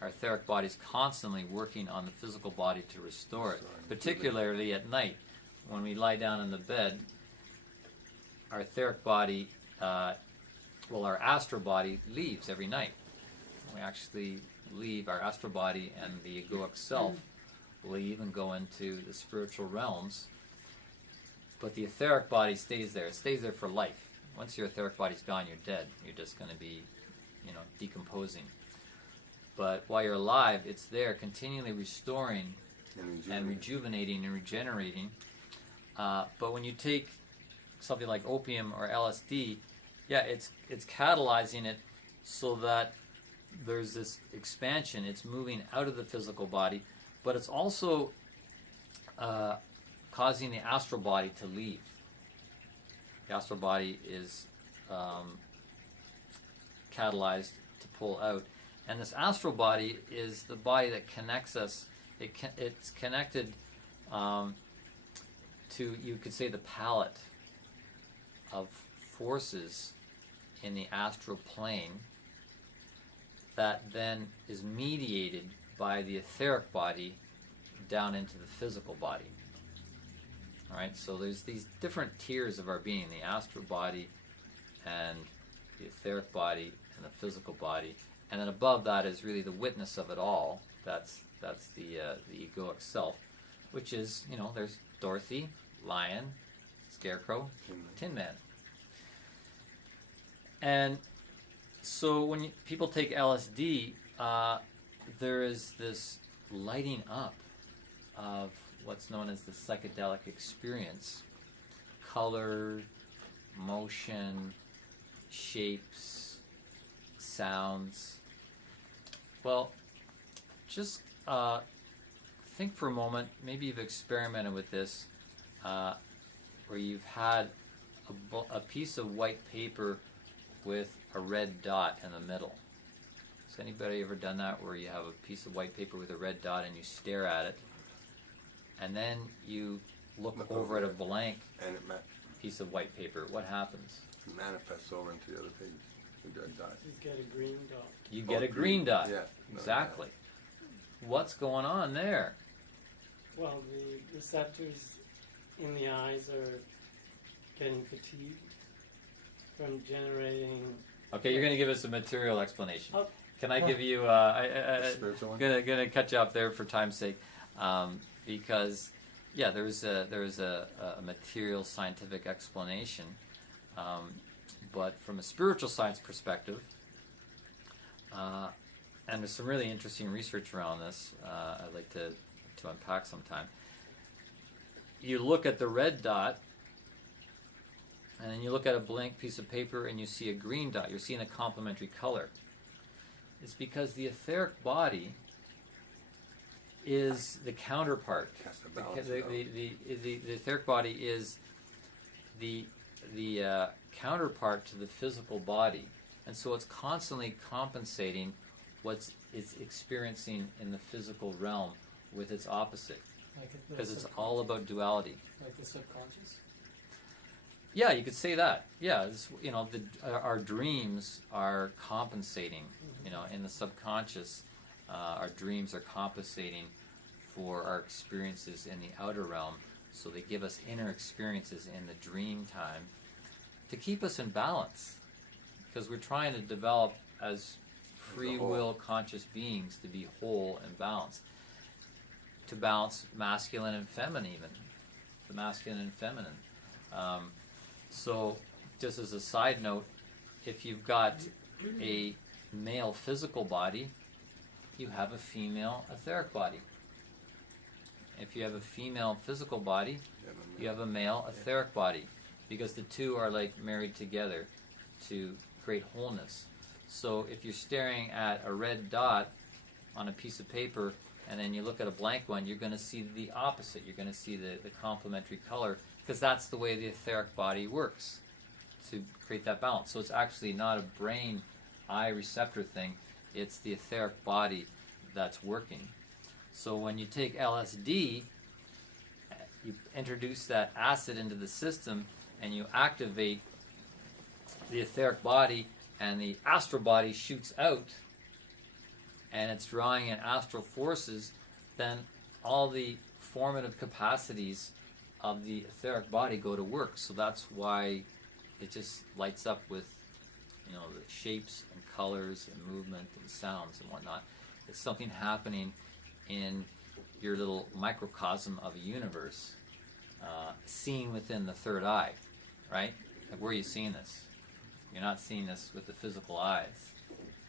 Our etheric body is constantly working on the physical body to restore it, particularly at night. When we lie down in the bed, our etheric body, our astral body leaves every night. We actually leave our astral body, and the egoic self leave and go into the spiritual realms. But the etheric body stays there. It stays there for life. Once your etheric body's gone, you're dead. You're just going to be, decomposing. But while you're alive, it's there, continually restoring and rejuvenating and regenerating. But when you take something like opium or LSD, it's catalyzing it so that there's this expansion. It's moving out of the physical body, but it's also causing the astral body to leave. The astral body is catalyzed to pull out. And this astral body is the body that connects us. It's connected to, you could say, the palette of forces in the astral plane that then is mediated by the etheric body down into the physical body. All right, so there's these different tiers of our being: the astral body, and the etheric body, and the physical body, and then above that is really the witness of it all. That's the egoic self, which is there's Dorothy, Lion, Scarecrow, Tin Man. And so when people take LSD, there is this lighting up of what's known as the psychedelic experience. Color, motion, shapes, sounds. Well, just think for a moment, maybe you've experimented with this, where you've had a piece of white paper with a red dot in the middle. Has anybody ever done that, where you have a piece of white paper with a red dot and you stare at it, and then you look over at a blank and it piece of white paper? What happens? manifests over into the other page. The red dot. You get a green dot. You get a green dot. Yeah. Exactly. What's going on there? Well, the receptors in the eyes are getting fatigued from generating. Okay, you're going to give us a material explanation. Oh, Can I give you? Spiritual one? Gonna cut you off there for time's sake, because there's a material scientific explanation, but from a spiritual science perspective, and there's some really interesting research around this. I'd like to unpack sometime. You look at the red dot, and then you look at a blank piece of paper and you see a green dot. You're seeing a complementary color. It's because the etheric body is the counterpart. Has to balance it out. The etheric body is the counterpart to the physical body, and so it's constantly compensating what it's experiencing in the physical realm with its opposite, like because it's all about duality. like the subconscious. Yeah, you could say that. Yeah, it's, our dreams are compensating. In the subconscious, our dreams are compensating for our experiences in the outer realm. So they give us inner experiences in the dream time to keep us in balance, because we're trying to develop as free will conscious beings to be whole and balanced, to balance masculine and feminine, even the masculine and feminine. So, just as a side note, if you've got a male physical body, you have a female etheric body. If you have a female physical body, you have a male etheric body, because the two are like married together to create wholeness. So if you're staring at a red dot on a piece of paper and then you look at a blank one, you're going to see the opposite. You're going to see the complementary color, because that's the way the etheric body works to create that balance. So it's actually not a brain eye receptor thing, it's the etheric body that's working. So when you take LSD, you introduce that acid into the system and you activate the etheric body, and the astral body shoots out and it's drawing in astral forces, then all the formative capacities of the etheric body go to work. So that's why it just lights up with the shapes and colors and movement and sounds and whatnot. It's something happening in your little microcosm of a universe, seen within the third eye, right? Like, where are you seeing this? You're not seeing this with the physical eyes.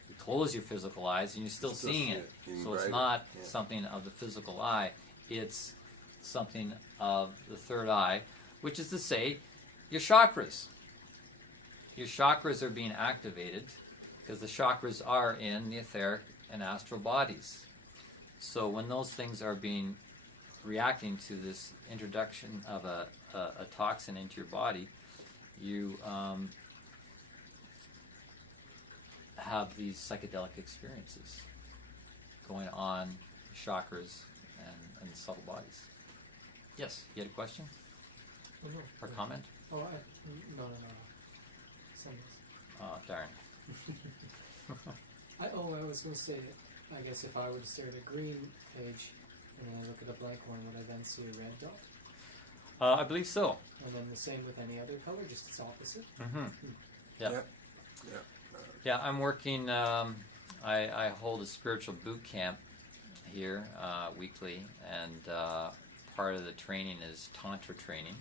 You close your physical eyes and you're still seeing it. So it's not something of the physical eye. It's something of the third eye, which is to say, your chakras. Your chakras are being activated because the chakras are in the etheric and astral bodies. So when those things are reacting to this introduction of a toxin into your body, you have these psychedelic experiences going on chakras and subtle bodies. Yes, you had a question Oh, no. or comment? Oh, no. Something. Oh, darn. I was going to say, I guess if I were to stare at a green page and then I look at a blank one, would I then see a red dot? I believe so. And then the same with any other color, just its opposite? Mm-hmm. Yeah. Yep. Yeah, I'm working. I hold a spiritual boot camp here weekly, and part of the training is Tantra training.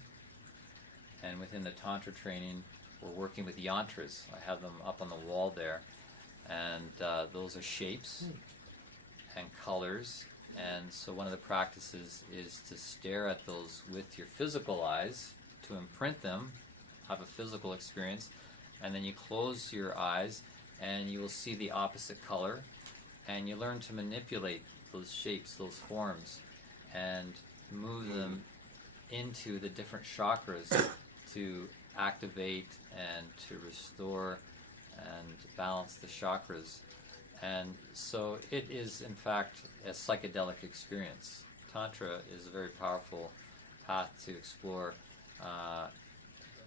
And within the Tantra training, we're working with yantras. I have them up on the wall there. And those are shapes and colors. And so one of the practices is to stare at those with your physical eyes, to imprint them, have a physical experience, and then you close your eyes and you will see the opposite color, and you learn to manipulate those shapes, those forms, and move them into the different chakras to activate and to restore and balance the chakras. And so it is, in fact, a psychedelic experience. Tantra is a very powerful path to explore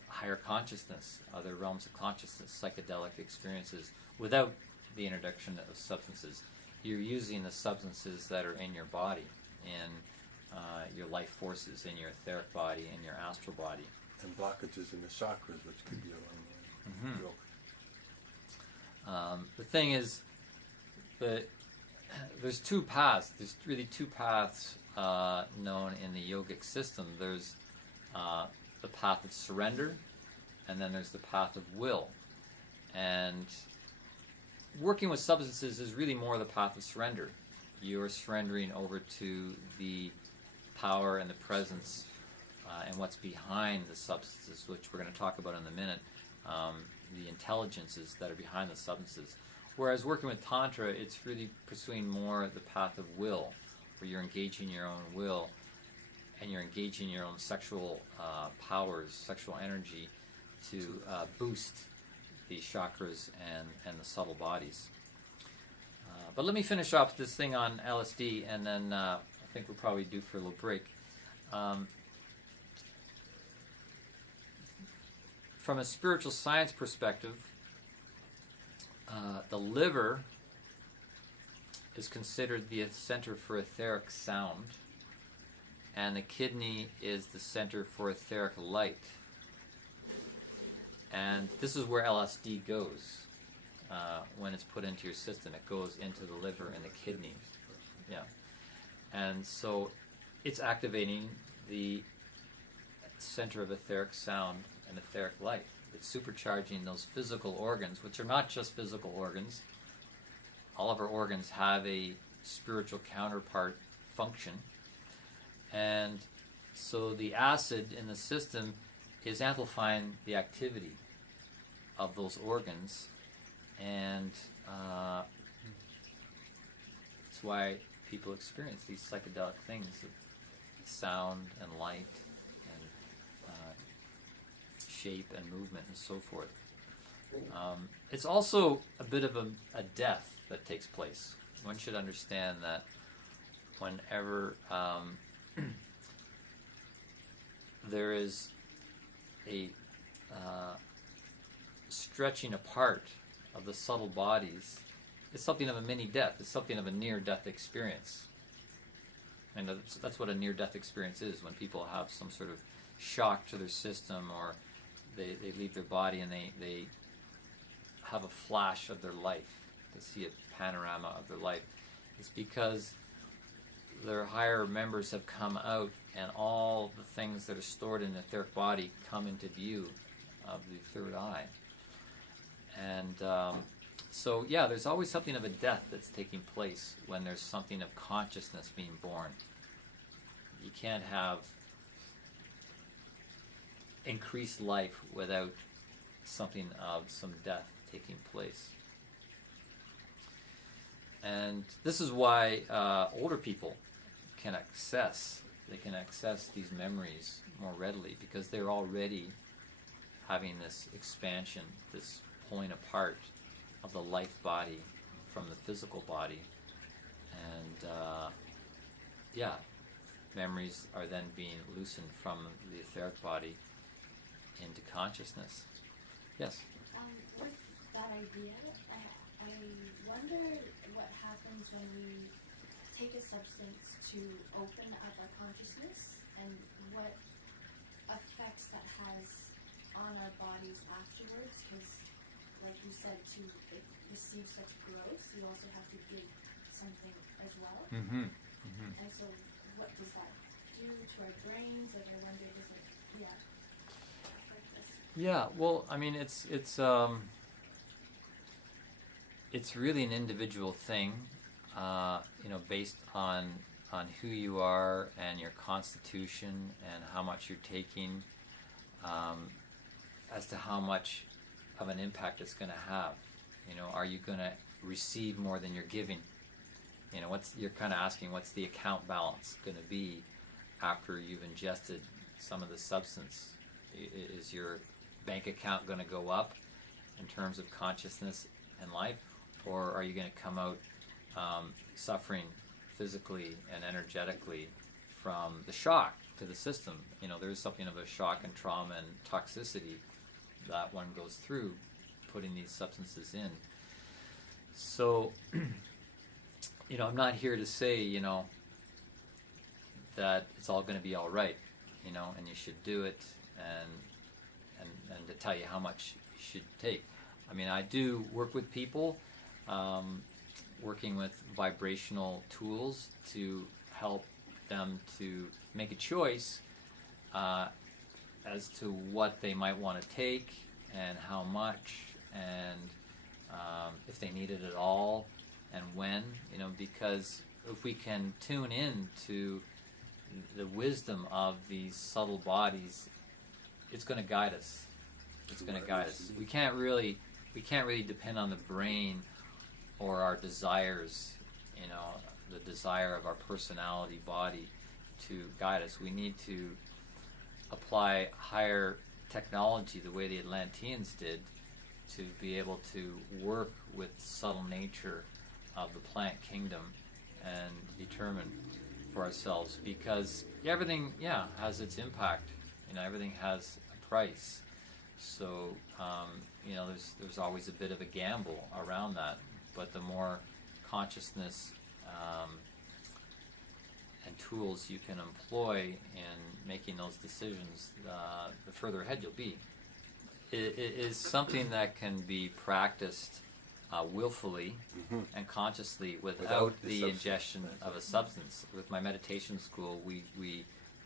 higher consciousness, other realms of consciousness, psychedelic experiences, without the introduction of substances. You're using the substances that are in your body, in your life forces, in your etheric body, in your astral body. And blockages in the chakras, which could be a long way. The thing is, there's two paths. There's really two paths known in the yogic system. There's the path of surrender, and then there's the path of will. And working with substances is really more the path of surrender. You're surrendering over to the power and the presence and what's behind the substances, which we're going to talk about in a minute, the intelligences that are behind the substances. Whereas working with Tantra, it's really pursuing more the path of will, where you're engaging your own will and you're engaging your own sexual powers, sexual energy to boost the chakras and the subtle bodies. But let me finish off this thing on LSD, and then I think we'll probably do for a little break. From a spiritual science perspective, the liver is considered the center for etheric sound, and the kidney is the center for etheric light. And this is where LSD goes when it's put into your system. It goes into the liver and the kidney. Yeah. And so it's activating the center of etheric sound and etheric light. It's supercharging those physical organs, which are not just physical organs. All of our organs have a spiritual counterpart function. And so the acid in the system is amplifying the activity of those organs. And that's why people experience these psychedelic things of sound and light and shape and movement and so forth. It's also a bit of a death that takes place. One should understand that whenever there is a stretching apart of the subtle bodies, it's something of a mini death. It's something of a near-death experience. And that's what a near-death experience is, when people have some sort of shock to their system, or they leave their body and they have a flash of their life. They see a panorama of their life. It's because their higher members have come out, and all the things that are stored in the etheric body come into view of the third eye. And so, yeah, there's always something of a death that's taking place when there's something of consciousness being born. You can't have increased life without something of some death taking place. And this is why older people can access these memories more readily, because they're already having this expansion, this pulling apart of the life body from the physical body. And memories are then being loosened from the etheric body into consciousness. Yes? With that idea, I wonder what happens when we take a substance to open up our consciousness, and what effects that has on our bodies afterwards, because like you said, to receive such growth, you also have to give something as well. Mm-hmm. Mm-hmm. And so what does that do do to our brains? Like I wonder, does it, yeah. Like this. Yeah, well, I mean, it's really an individual thing, based on who you are and your constitution and how much you're taking, as to how much of an impact it's going to have. Are you going to receive more than you're giving? You're kind of asking, what's the account balance going to be after you've ingested some of the substance? Is your bank account going to go up in terms of consciousness and life, or are you going to come out suffering physically and energetically from the shock to the system? There's something of a shock and trauma and toxicity that one goes through putting these substances in. So, I'm not here to say, that it's all going to be all right, and you should do it, and to tell you how much you should take. I mean, I do work with people, working with vibrational tools to help them to make a choice as to what they might want to take and how much, and if they need it at all and when, because if we can tune in to the wisdom of these subtle bodies, it's going to guide us. It's going to guide us. We can't really depend on the brain or our desires, the desire of our personality body to guide us. We need to apply higher technology the way the Atlanteans did to be able to work with subtle nature of the plant kingdom and determine for ourselves, because everything has its impact. Everything has a price. So there's always a bit of a gamble around that, but the more consciousness and tools you can employ in making those decisions, the further ahead you'll be. It is something that can be practiced willfully and consciously without the ingestion of a substance. With my meditation school, we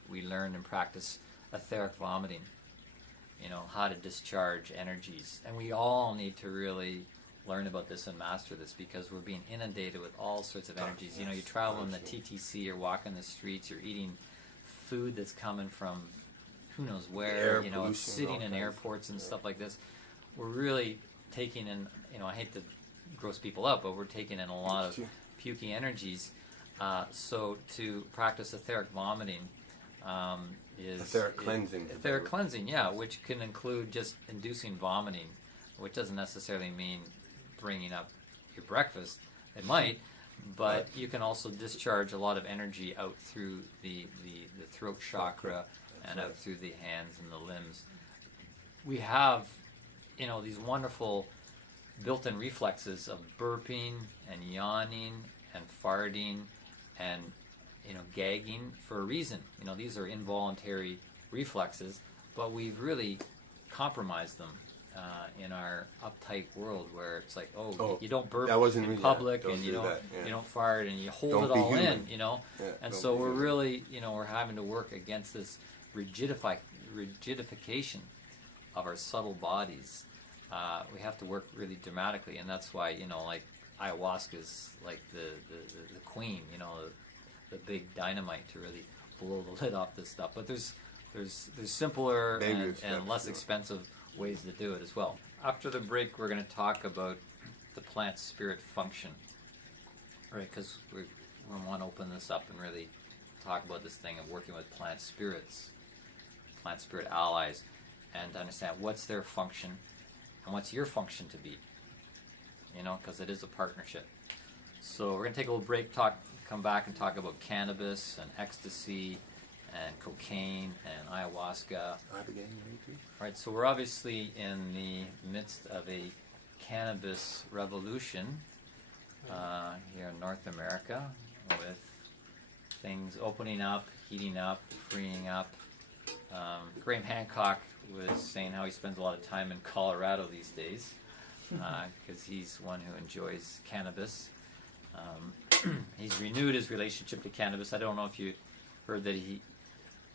learn and practice etheric vomiting, how to discharge energies. And we all need to really learn about this and master this, because we're being inundated with all sorts of energies. You travel in the TTC, you're walking the streets, you're eating food that's coming from who knows where, sitting in airports and stuff like this. We're really taking in, I hate to gross people out, but we're taking in a lot of pukey energies. So to practice etheric vomiting is etheric cleansing. Etheric cleansing, which can include just inducing vomiting, which doesn't necessarily mean bringing up your breakfast. It might, but you can also discharge a lot of energy out through the throat chakra and out through the hands and the limbs. We have, these wonderful built-in reflexes of burping and yawning and farting and gagging for a reason. These are involuntary reflexes, but we've really compromised them in our uptight world, where it's like, you don't burp in public, and you don't fart, and you hold it all in, and so we're really, we're having to work against this rigidification of our subtle bodies. We have to work really dramatically, and that's why, like ayahuasca is like the queen, the big dynamite to really blow the lid off this stuff. But there's simpler and less expensive ways to do it as well. After the break, we're going to talk about the plant spirit function, right? Because we want to open this up and really talk about this thing of working with plant spirits, plant spirit allies, and to understand what's their function and what's your function to be, because it is a partnership. So we're going to take a little break, come back and talk about cannabis and ecstasy and cocaine and ayahuasca. Right, so we're obviously in the midst of a cannabis revolution here in North America, with things opening up, heating up, freeing up. Graham Hancock was saying how he spends a lot of time in Colorado these days, because he's one who enjoys cannabis. He's renewed his relationship to cannabis. I don't know if you heard that he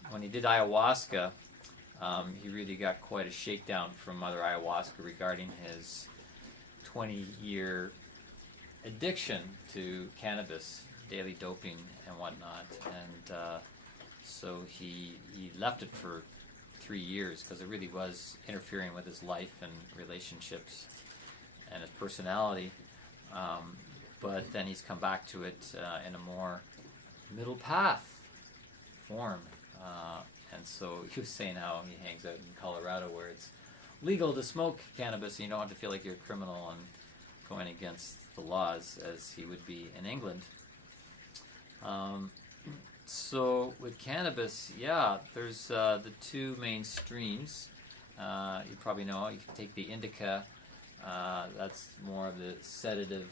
when he did ayahuasca, he really got quite a shakedown from Mother Ayahuasca regarding his 20-year addiction to cannabis, daily doping and whatnot. And so he left it for 3 years because it really was interfering with his life and relationships and his personality. But then he's come back to it in a more middle path form. And so he was saying how he hangs out in Colorado where it's legal to smoke cannabis and you don't have to feel like you're a criminal and going against the laws as he would be in England. So with cannabis, yeah, there's the two main streams. You probably know, you can take the indica, that's more of the sedative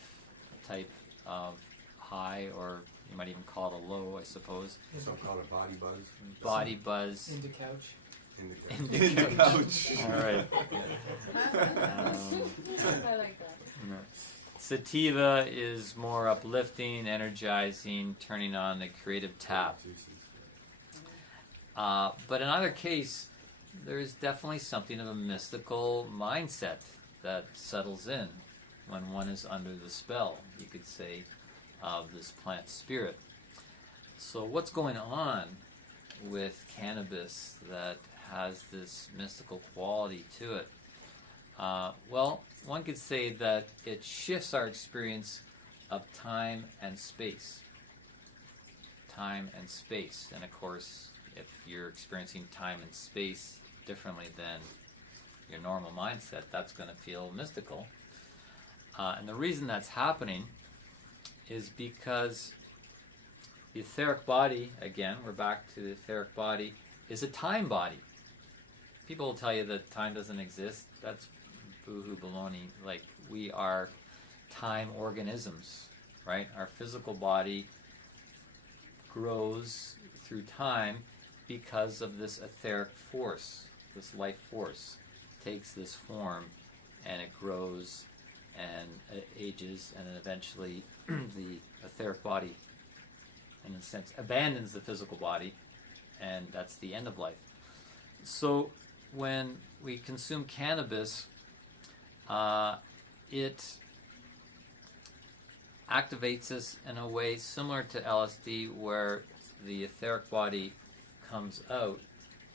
type of high, or you might even call it a low, I suppose. Some call it body buzz. Body buzz. Into couch. In the couch. All right. I like that. Sativa is more uplifting, energizing, turning on the creative tap. But in either case, there is definitely something of a mystical mindset that settles in when one is under the spell, you could say, of this plant spirit. So what's going on with cannabis that has this mystical quality to it? Well, one could say that it shifts our experience of time and space. Time and space. And of course, if you're experiencing time and space differently than your normal mindset, that's going to feel mystical. And the reason that's happening is because the etheric body, again, we're back to the etheric body, is a time body. People will tell you that time doesn't exist. That's boo-hoo baloney. Like, we are time organisms, right? Our physical body grows through time because of this etheric force, this life force takes this form and it grows and it ages, and then eventually the etheric body, in a sense, abandons the physical body, and that's the end of life. So when we consume cannabis, it activates us in a way similar to LSD, where the etheric body comes out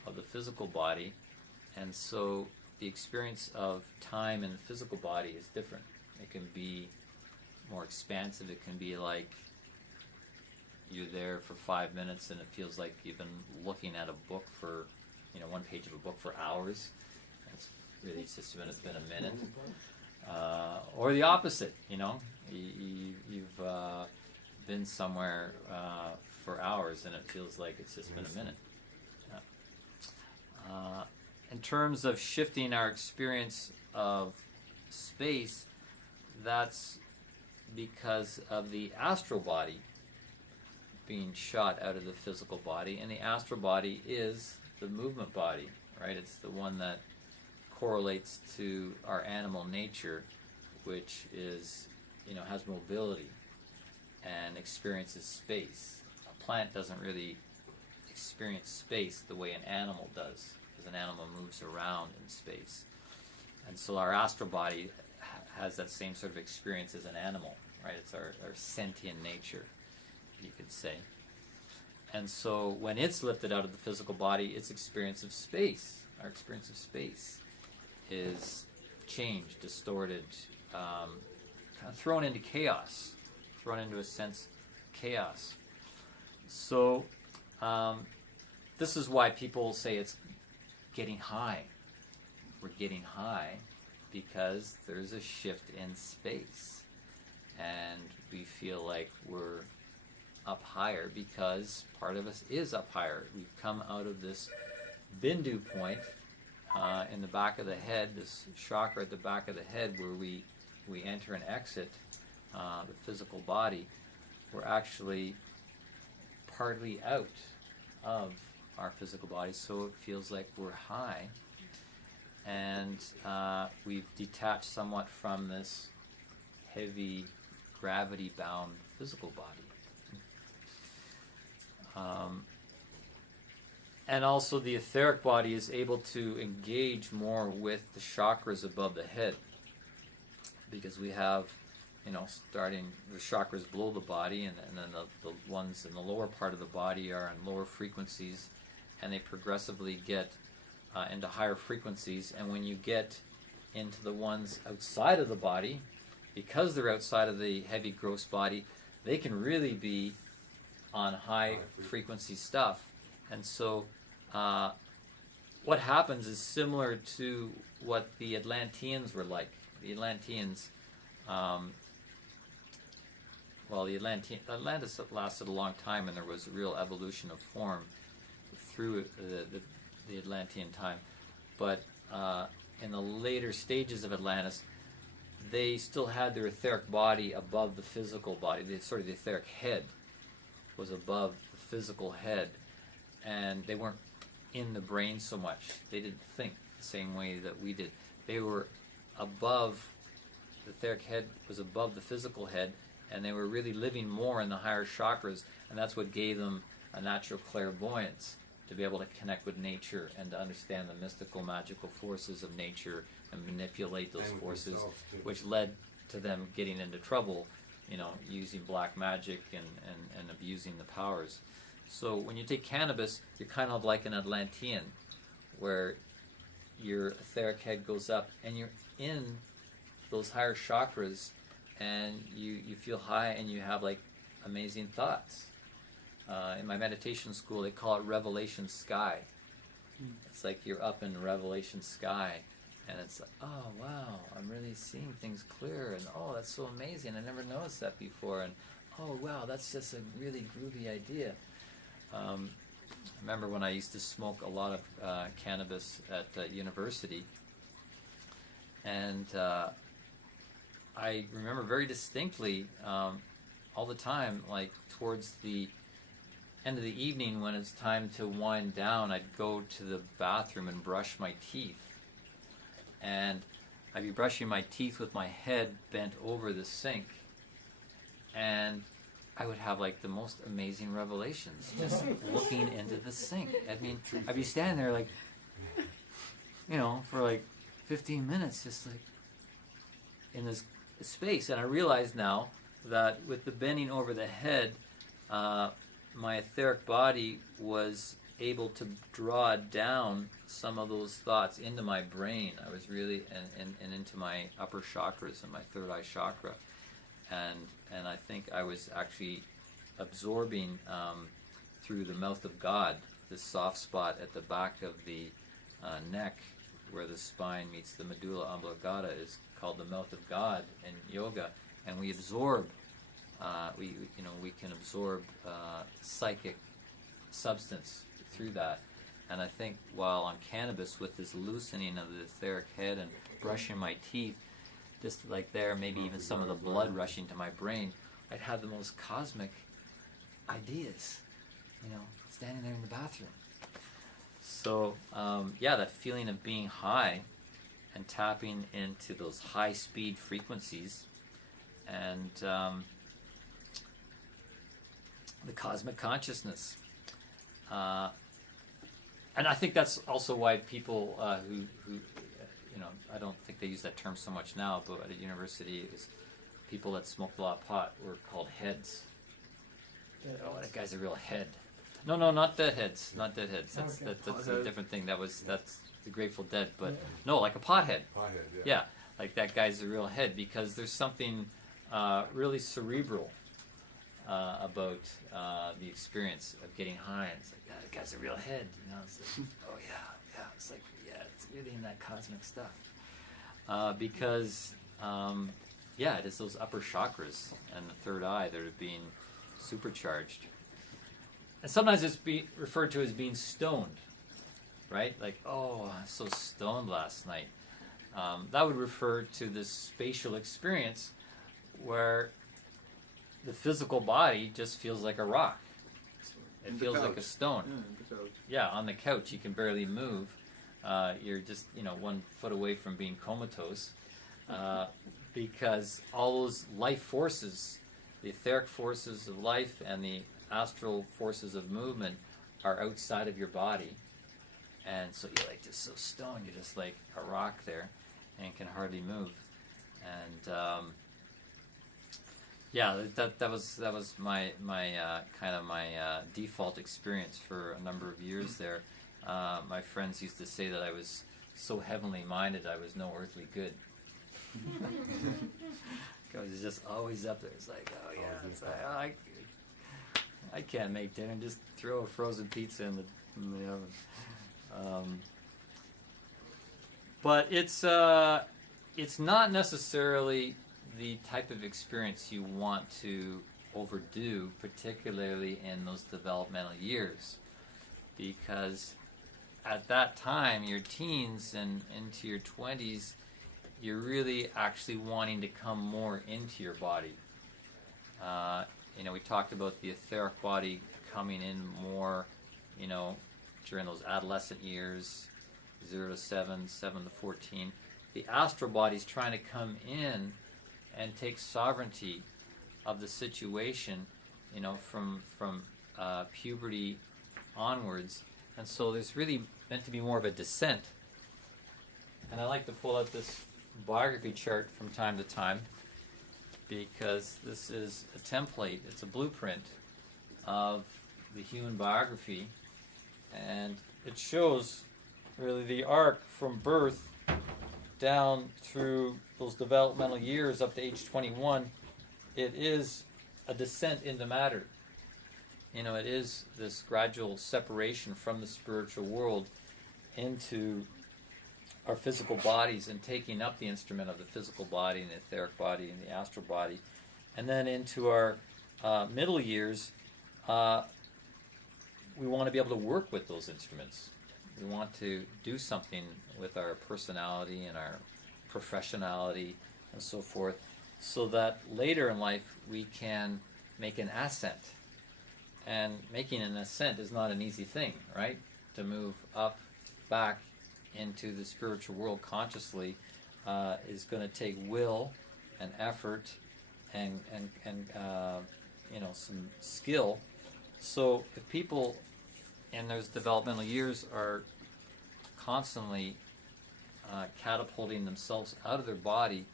of the physical body, and so the experience of time in the physical body is different. It can be more expansive. It can be like you're there for 5 minutes and it feels like you've been looking at a book for, one page of a book for hours. It's really just been a minute. Or the opposite, you've been somewhere for hours and it feels like it's just been a minute. Yeah. In terms of shifting our experience of space, that's because of the astral body being shot out of the physical body, and the astral body is the movement body, right? It's the one that correlates to our animal nature, which is, has mobility and experiences space. A plant doesn't really experience space the way an animal does, because an animal moves around in space. And so our astral body has that same sort of experience as an animal, right? It's our sentient nature, you could say. And so when it's lifted out of the physical body, its experience of space, our experience of space, is changed, distorted, kind of thrown into chaos, thrown into a sense of chaos. So this is why people say it's getting high. We're getting high because there's a shift in space, and we feel like we're up higher because part of us is up higher. We've come out of this bindu point in the back of the head, this chakra at the back of the head where we enter and exit the physical body. We're actually partly out of our physical body, so it feels like we're high. And we've detached somewhat from this heavy, gravity-bound physical body. And also the etheric body is able to engage more with the chakras above the head, because we have, starting the chakras below the body, and then the ones in the lower part of the body are in lower frequencies, and they progressively get into higher frequencies. And when you get into the ones outside of the body, because they're outside of the heavy gross body, they can really be on high frequency stuff. And so what happens is similar to what the Atlanteans were like. The Atlanteans, Atlantis lasted a long time, and there was a real evolution of form through the Atlantean time. But in the later stages of Atlantis, they still had their etheric body above the physical body. The etheric head was above the physical head, and they weren't in the brain so much. They didn't think the same way that we did. They were above, the etheric head was above the physical head, and they were really living more in the higher chakras, and that's what gave them a natural clairvoyance, to be able to connect with nature and to understand the mystical, magical forces of nature and manipulate those forces, which led to them getting into trouble, using black magic and abusing the powers. So when you take cannabis, you're kind of like an Atlantean, where your etheric head goes up and you're in those higher chakras, and you feel high and you have like amazing thoughts. In my meditation school, they call it revelation sky. It's like you're up in revelation sky, and it's like, oh wow, I'm really seeing things clear, and oh, that's so amazing, I never noticed that before, and oh wow, that's just a really groovy idea. I remember when I used to smoke a lot of cannabis at university, and I remember very distinctly all the time, like towards the end of the evening when it's time to wind down, I'd go to the bathroom and brush my teeth. And I'd be brushing my teeth with my head bent over the sink. And I would have like the most amazing revelations just looking into the sink. I mean, I'd be standing there like, for like 15 minutes, just like in this space. And I realize now that with the bending over the head, my etheric body was able to draw down some of those thoughts into my brain. I was really, and into my upper chakras and my third eye chakra. And I think I was actually absorbing through the mouth of God, this soft spot at the back of the neck where the spine meets the medulla oblongata is called the mouth of God in yoga. And we absorb we can absorb psychic substance through that. And I think while on cannabis, with this loosening of the etheric head and brushing my teeth, just like there, maybe even some of the blood rushing to my brain, I'd have the most cosmic ideas, standing there in the bathroom. So, that feeling of being high and tapping into those high-speed frequencies, and the cosmic consciousness. And I think that's also why people who I don't think they use that term so much now, but at a university, it was people that smoked a lot of pot were called heads. Oh, that guy's a real head. No, not deadheads. Not deadheads. That's a different thing. That's the Grateful Dead. But no, like a pothead. Pothead, Yeah, like that guy's a real head, because there's something really cerebral about the experience of getting high. And it's like, that guy's a real head. It's like, oh yeah. It's like, it's really in that cosmic stuff. Because it is those upper chakras and the third eye that are being supercharged. And sometimes it's referred to as being stoned, right? Like, oh, I'm so stoned last night. That would refer to this spatial experience where the physical body just feels like a rock. It feels like a stone. Yeah, on the couch, you can barely move. You're just, 1 foot away from being comatose, because all those life forces, the etheric forces of life and the astral forces of movement, are outside of your body, and so you're like just so stoned, you're just like a rock there, and can hardly move. And yeah, that was my kind of my default experience for a number of years there. My friends used to say that I was so heavenly minded, I was no earthly good. Because it's just always up there. It's like, oh yeah, it's like, I can't make dinner. Just throw a frozen pizza in the oven. But it's not necessarily the type of experience you want to overdo, particularly in those developmental years, because at that time, your teens and into your 20s, you're really actually wanting to come more into your body. We talked about the etheric body coming in more, during those adolescent years, 0 to 7, 7 to 14. The astral body's trying to come in and take sovereignty of the situation, from puberty onwards. And so there's really meant to be more of a descent. And I like to pull out this biography chart from time to time, because this is a template, it's a blueprint of the human biography, and it shows really the arc from birth down through those developmental years up to age 21. It is a descent into matter. It is this gradual separation from the spiritual world into our physical bodies and taking up the instrument of the physical body and the etheric body and the astral body. And then into our middle years, we want to be able to work with those instruments. We want to do something with our personality and our professionality and so forth, so that later in life we can make an ascent. And making an ascent is not an easy thing, right? To move up, back into the spiritual world consciously is going to take will and effort and some skill. So if people in those developmental years are constantly catapulting themselves out of their body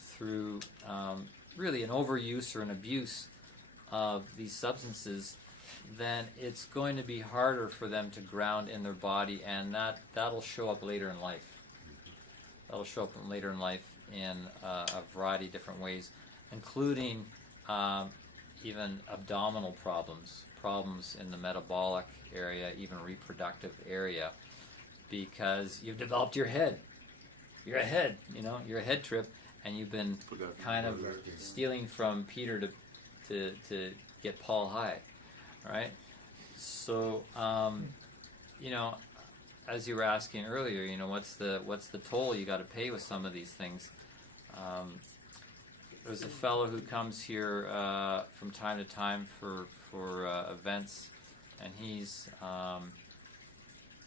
through really an overuse or an abuse of these substances, then it's going to be harder for them to ground in their body, and that'll show up later in life. That'll show up later in life in a variety of different ways, including even abdominal problems in the metabolic area, even reproductive area, because you've developed your head. You're a head, you're a head trip, and you've been kind of stealing from Peter to get Paul high, right? So, as you were asking earlier, what's the toll you got to pay with some of these things? There's a fellow who comes here from time to time for events, and he's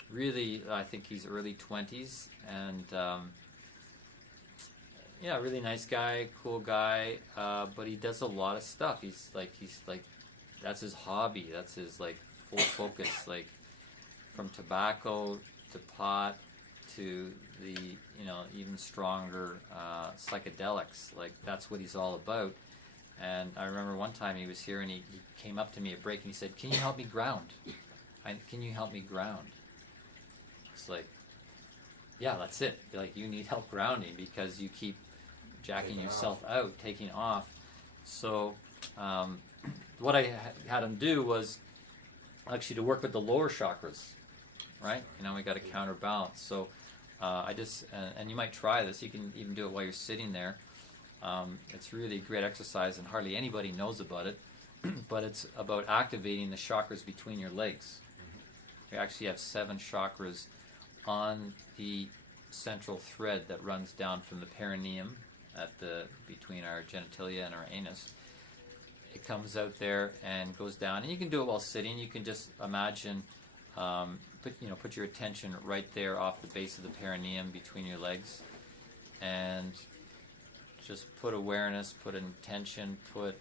really, I think he's early 20s, and really nice guy, cool guy, but he does a lot of stuff. He's like that's his hobby. That's his full focus, from tobacco to pot to the even stronger psychedelics. That's what he's all about. And I remember one time he was here and he came up to me at break and he said, "Can you help me ground? Can you help me ground?" It's like, yeah, that's it. You need help grounding because you keep jacking yourself out, taking off. So what I had him do was actually to work with the lower chakras, right? We got to counterbalance. So I just, and you might try this. You can even do it while you're sitting there. It's really a great exercise, and hardly anybody knows about it. But it's about activating the chakras between your legs. We actually have 7 chakras on the central thread that runs down from the perineum between our genitalia and our anus. It comes out there and goes down, and you can do it while sitting. You can just imagine, put your attention right there off the base of the perineum between your legs, and just put awareness, put intention, put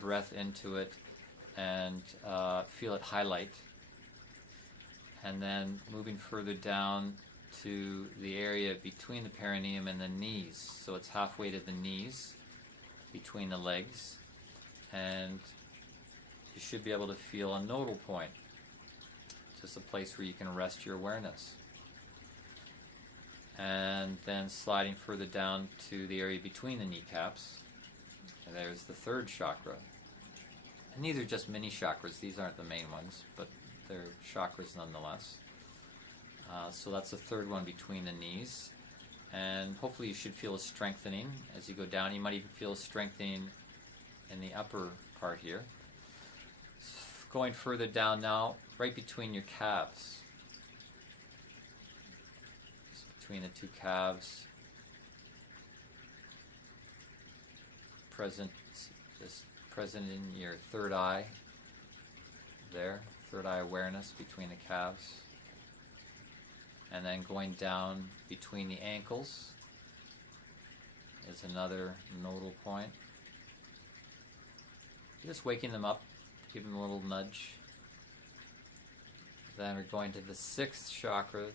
breath into it, and feel it highlight and then moving further down to the area between the perineum and the knees. So it's halfway to the knees, between the legs, and you should be able to feel a nodal point, just a place where you can rest your awareness. And then sliding further down to the area between the kneecaps, and there's the third chakra. And these are just mini chakras, these aren't the main ones, but they're chakras nonetheless. So that's the third one between the knees. And hopefully you should feel a strengthening as you go down. You might even feel a strengthening in the upper part here. Going further down now, right between your calves. Just between the two calves. Just present in your third eye. There, third eye awareness between the calves. And then going down between the ankles is another nodal point. Just waking them up, give them a little nudge. Then we're going to the sixth chakra,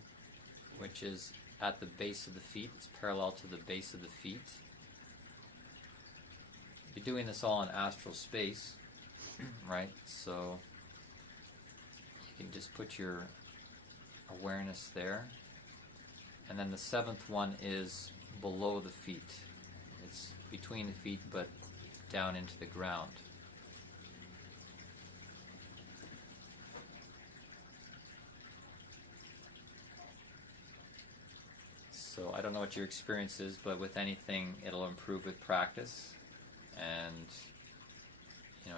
which is at the base of the feet. It's parallel to the base of the feet. You're doing this all in astral space, right? So you can just put your awareness there. And then the seventh one is below the feet. It's between the feet but down into the ground. So I don't know what your experience is, but with anything it'll improve with practice and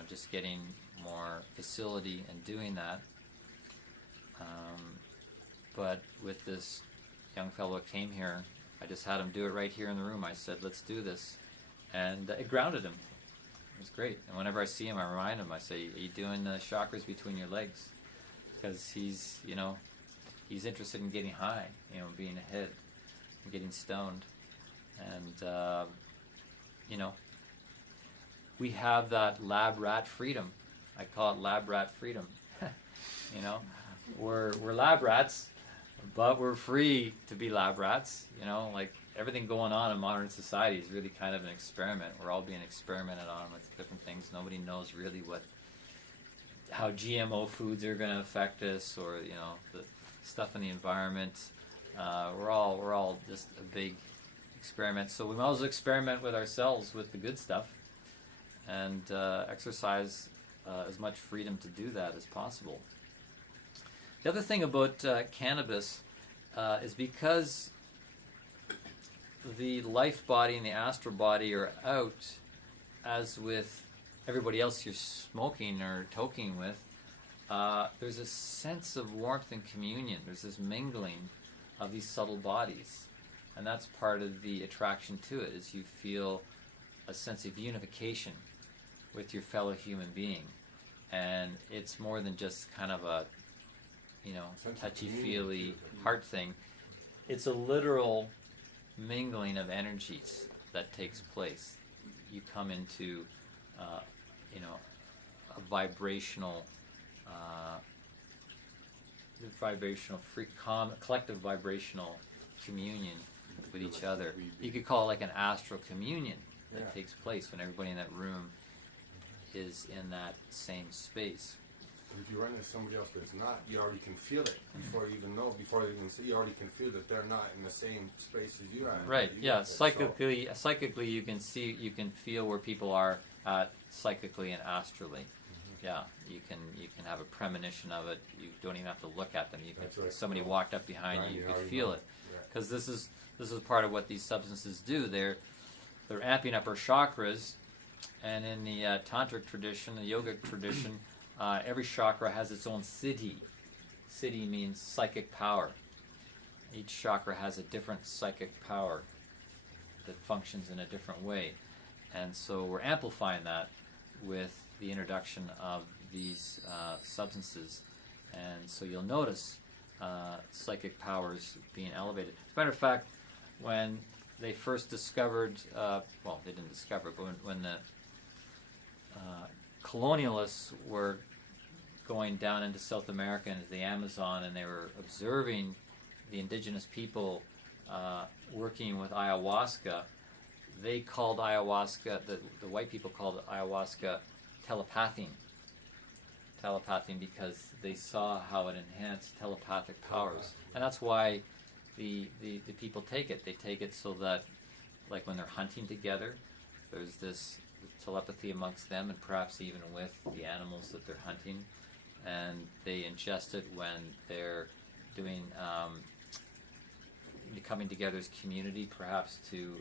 just getting more facility in doing that. But with this young fellow that came here, I just had him do it right here in the room. I said, let's do this. And it grounded him. It was great. And whenever I see him, I remind him, I say, are you doing the chakras between your legs? Because he's interested in getting high, being ahead, and getting stoned. And, we have that lab rat freedom. I call it lab rat freedom. We're lab rats, but we're free to be lab rats. Like everything going on in modern society is really kind of an experiment. We're all being experimented on with different things. Nobody knows really how GMO foods are going to affect us, or the stuff in the environment. We're all just a big experiment. So we might as well experiment with ourselves with the good stuff, and exercise as much freedom to do that as possible. The other thing about cannabis is because the life body and the astral body are out, as with everybody else you're smoking or toking with, there's a sense of warmth and communion. There's this mingling of these subtle bodies. And that's part of the attraction to it, is you feel a sense of unification with your fellow human being. And it's more than just kind of a touchy-feely heart thing. It's a literal mingling of energies that takes place. You come into, a vibrational, collective vibrational communion with each other. You could call it like an astral communion that takes place when everybody in that room is in that same space. If you run into somebody else that's not, you already can feel it before you even know, before you even see. You already can feel that they're not in the same space as you are. Right. Yeah. Psychically, you can feel where people are psychically and astrally. Mm-hmm. Yeah. You can have a premonition of it. You don't even have to look at them. Somebody walked up behind you. You could feel it, because this is part of what these substances do. They're amping up our chakras, and in the tantric tradition, the yogic tradition. Every chakra has its own siddhi. Siddhi means psychic power. Each chakra has a different psychic power that functions in a different way. And so we're amplifying that with the introduction of these substances. And so you'll notice psychic powers being elevated. As a matter of fact, when they first discovered, they didn't discover it, but when the colonialists were going down into South America and the Amazon, and they were observing the indigenous people working with ayahuasca. They called ayahuasca, the white people called ayahuasca telepathine because they saw how it enhanced telepathic powers. And that's why the people take it. They take it so that, like when they're hunting together, there's this telepathy amongst them and perhaps even with the animals that they're hunting. And they ingest it when they're doing, coming together as community, perhaps to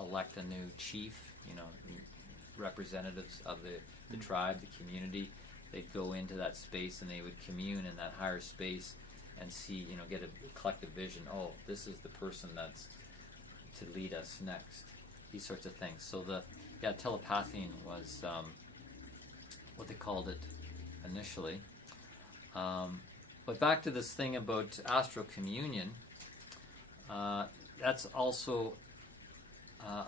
elect a new chief, representatives of the tribe, the community. They'd go into that space and they would commune in that higher space and see, get a collective vision. Oh, this is the person that's to lead us next. These sorts of things. So telepathine was what they called it initially. But back to this thing about astral communion, that's also a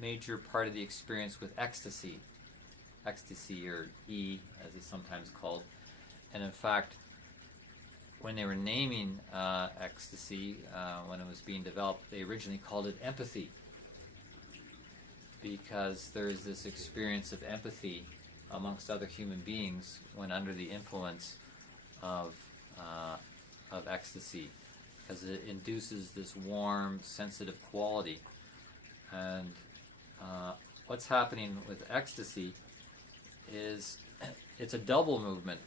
major part of the experience with ecstasy, or E, as it's sometimes called. And in fact, when they were naming ecstasy, when it was being developed, they originally called it empathy, because there is this experience of empathy amongst other human beings when under the influence of ecstasy, because it induces this warm, sensitive quality. And what's happening with ecstasy is it's a double movement.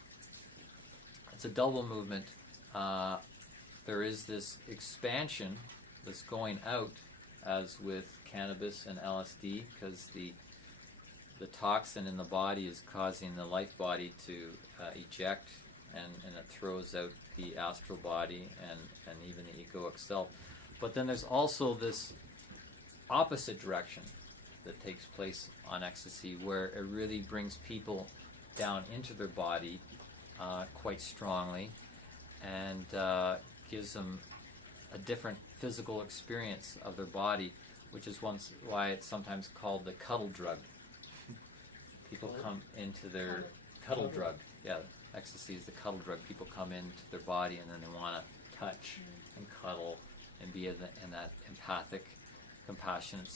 There is this expansion that's going out, as with cannabis and LSD, because the toxin in the body is causing the life body to eject, and it throws out the astral body and even the egoic self. But then there's also this opposite direction that takes place on ecstasy, where it really brings people down into their body quite strongly, and gives them a different physical experience of their body, which is why it's sometimes called the cuddle drug. People come into their cuddle drug. Yeah, ecstasy is the cuddle drug. People come into their body and then they want to touch and cuddle and be in that empathic, compassionate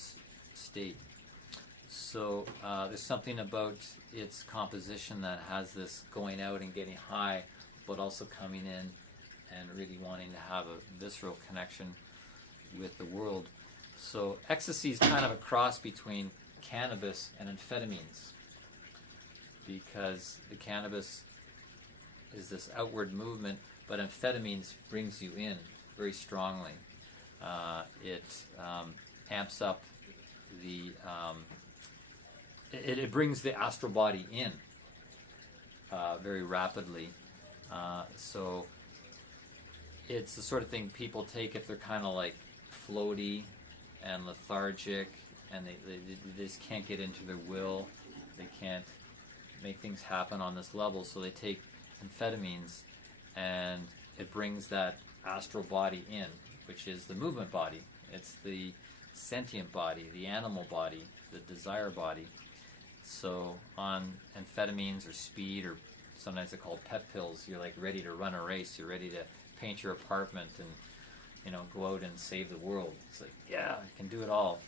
state. So there's something about its composition that has this going out and getting high, but also coming in and really wanting to have a visceral connection with the world. So ecstasy is kind of a cross between cannabis and amphetamines, because the cannabis is this outward movement, but amphetamines brings you in very strongly. It amps up the it brings the astral body in very rapidly. So it's the sort of thing people take if they're kind of like floaty and lethargic, and they just can't get into their will. They can't make things happen on this level, so they take amphetamines, and it brings that astral body in, which is the movement body. It's the sentient body, the animal body, the desire body. So on amphetamines or speed, or sometimes they're called pep pills, you're like ready to run a race. You're ready to paint your apartment and go out and save the world. It's like, yeah, I can do it all.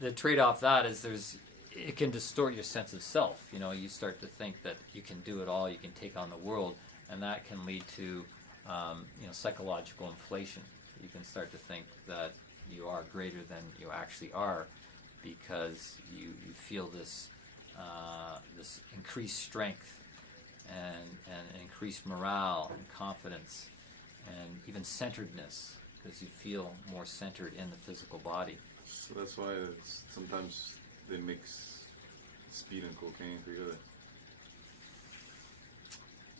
The trade-off that is it can distort your sense of self. You start to think that you can do it all, you can take on the world, and that can lead to psychological inflation. You can start to think that you are greater than you actually are, because you feel this this increased strength and increased morale and confidence and even centeredness, because you feel more centered in the physical body. So that's why sometimes they mix speed and cocaine together.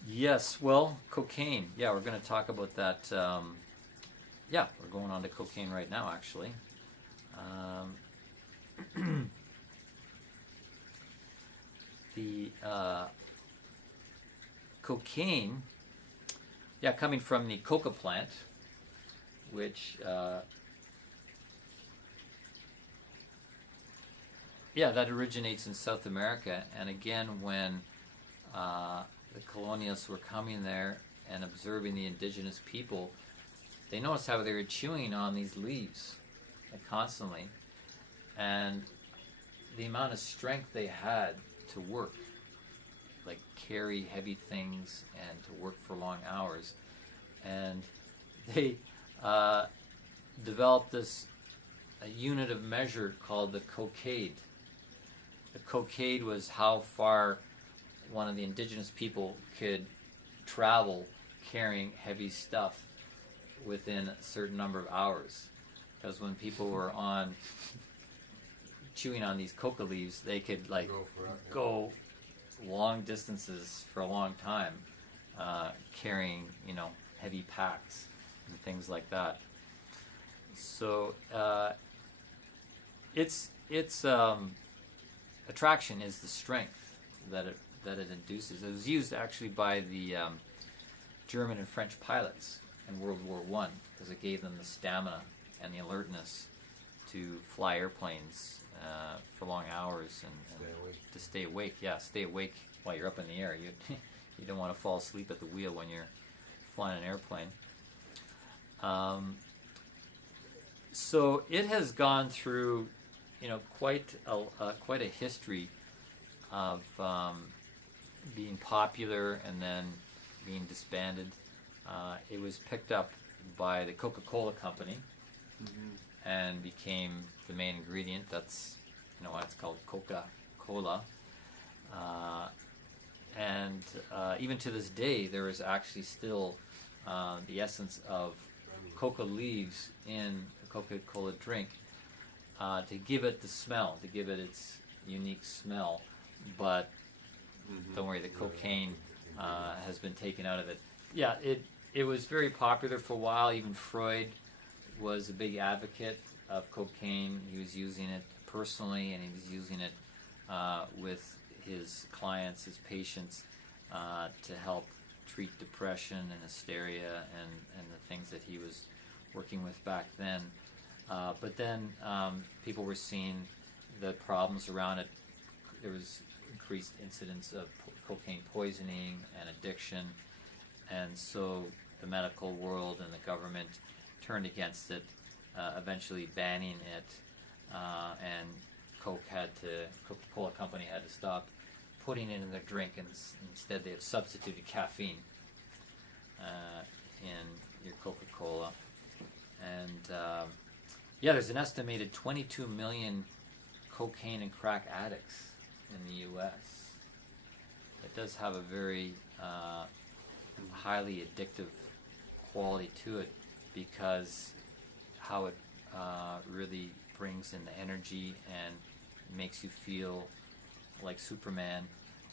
Yes, well, cocaine. Yeah, we're going to talk about that. We're going on to cocaine right now, actually. The cocaine, coming from the coca plant, which yeah, that originates in South America. And again, when the colonialists were coming there and observing the indigenous people, they noticed how they were chewing on these leaves, like, constantly, and the amount of strength they had to work, like carry heavy things and to work for long hours. And they developed this a unit of measure called the coccade. The coccade was how far one of the indigenous people could travel carrying heavy stuff within a certain number of hours. Because when people were on chewing on these coca leaves, they could, like, Go for it, yeah. go long distances for a long time, carrying, you know, heavy packs and things like that. So its attraction is the strength that it induces. It was used actually by the German and French pilots in World War I because it gave them the stamina and the alertness to fly airplanes for long hours and Stay awake. to stay awake. Yeah, stay awake while you're up in the air. You you don't want to fall asleep at the wheel when you're flying an airplane. So it has gone through, you know, quite a history of being popular and then being disbanded. It was picked up by the Coca-Cola company and became the main ingredient. That's, you know, why it's called Coca-Cola. And even to this day, there is actually still the essence of coca leaves in the Coca-Cola drink to give it the smell, to give it its unique smell. But don't worry, the cocaine has been taken out of it. Yeah, it was very popular for a while. Even Freud was a big advocate of cocaine. He was using it personally, and he was using it with his clients, his patients, to help treat depression and hysteria and the things that he was working with back then. But then people were seeing the problems around it. There was increased incidence of cocaine poisoning and addiction, and so the medical world and the government turned against it, eventually banning it, and Coca-Cola company had to stop putting it in their drink, and instead they have substituted caffeine in your Coca-Cola. And yeah, there's an estimated 22 million cocaine and crack addicts in the U.S. It does have a very highly addictive quality to it because how it really brings in the energy and makes you feel like Superman,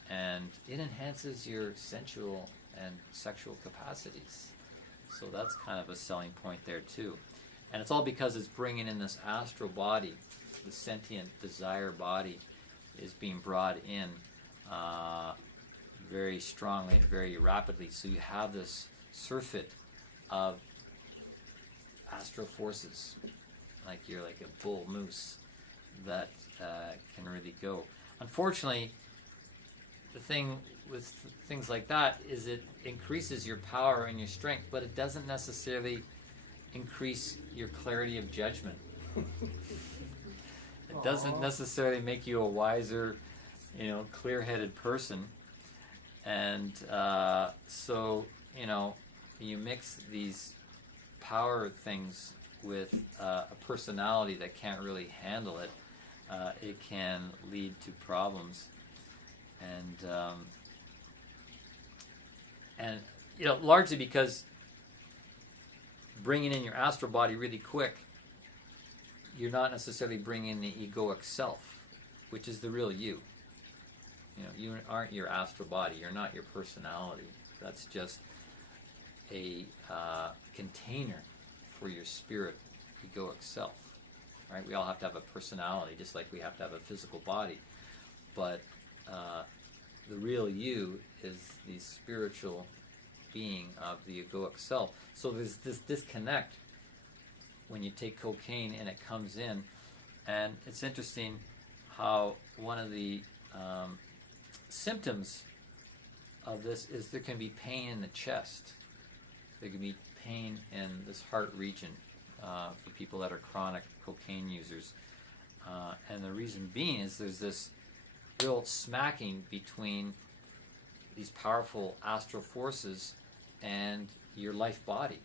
and it enhances your sensual and sexual capacities. So that's kind of a selling point there too. And it's all because it's bringing in this astral body, the sentient desire body is being brought in very strongly and very rapidly. So you have this surfeit of astral forces, like you're like a bull moose that can really go. Unfortunately, the thing with things like that is it increases your power and your strength, but it doesn't necessarily increase your clarity of judgment. It doesn't necessarily make you a wiser, you know, clear-headed person. And so, you know, you mix these power things with a personality that can't really handle it, it can lead to problems. And you know, largely because bringing in your astral body really quick, you're not necessarily bringing in the egoic self, which is the real you. You know, you aren't your astral body. You're not your personality. That's just a container for your spirit, egoic self. Right? We all have to have a personality, just like we have to have a physical body. But the real you is the spiritual being of the egoic self. So there's this disconnect when you take cocaine and it comes in. And it's interesting how one of the symptoms of this is there can be pain in the chest. There can be pain in this heart region for people that are chronic cocaine users. And the reason being is there's this real smacking between these powerful astral forces and your life body.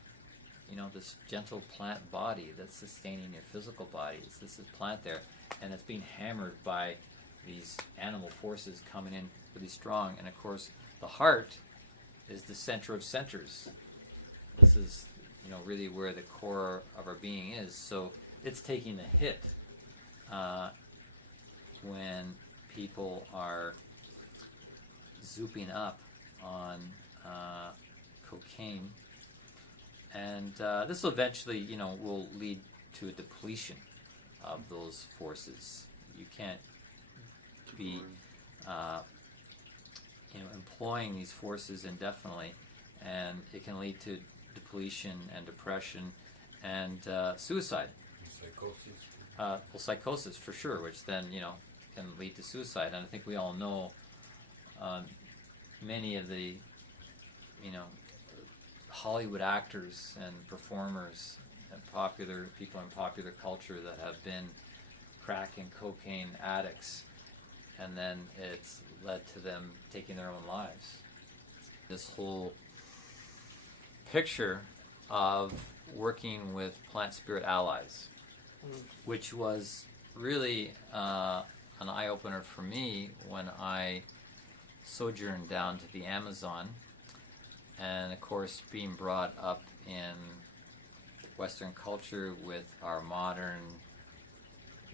You know, this gentle plant body that's sustaining your physical body. It's this plant there, and it's being hammered by these animal forces coming in really strong. And of course, the heart is the center of centers. This is, you know, really where the core of our being is. So it's taking a hit when people are zooping up on cocaine. And this will eventually, you know, will lead to a depletion of those forces. You can't be, you know, employing these forces indefinitely, and it can lead to depletion and depression and suicide. Psychosis. Well, psychosis for sure, which then, you know, can lead to suicide. And I think we all know many of the, you know, Hollywood actors and performers and popular people in popular culture that have been crack and cocaine addicts, and then it's led to them taking their own lives. This whole picture of working with plant spirit allies, which was really an eye-opener for me when I sojourned down to the Amazon. And of course, being brought up in Western culture with our modern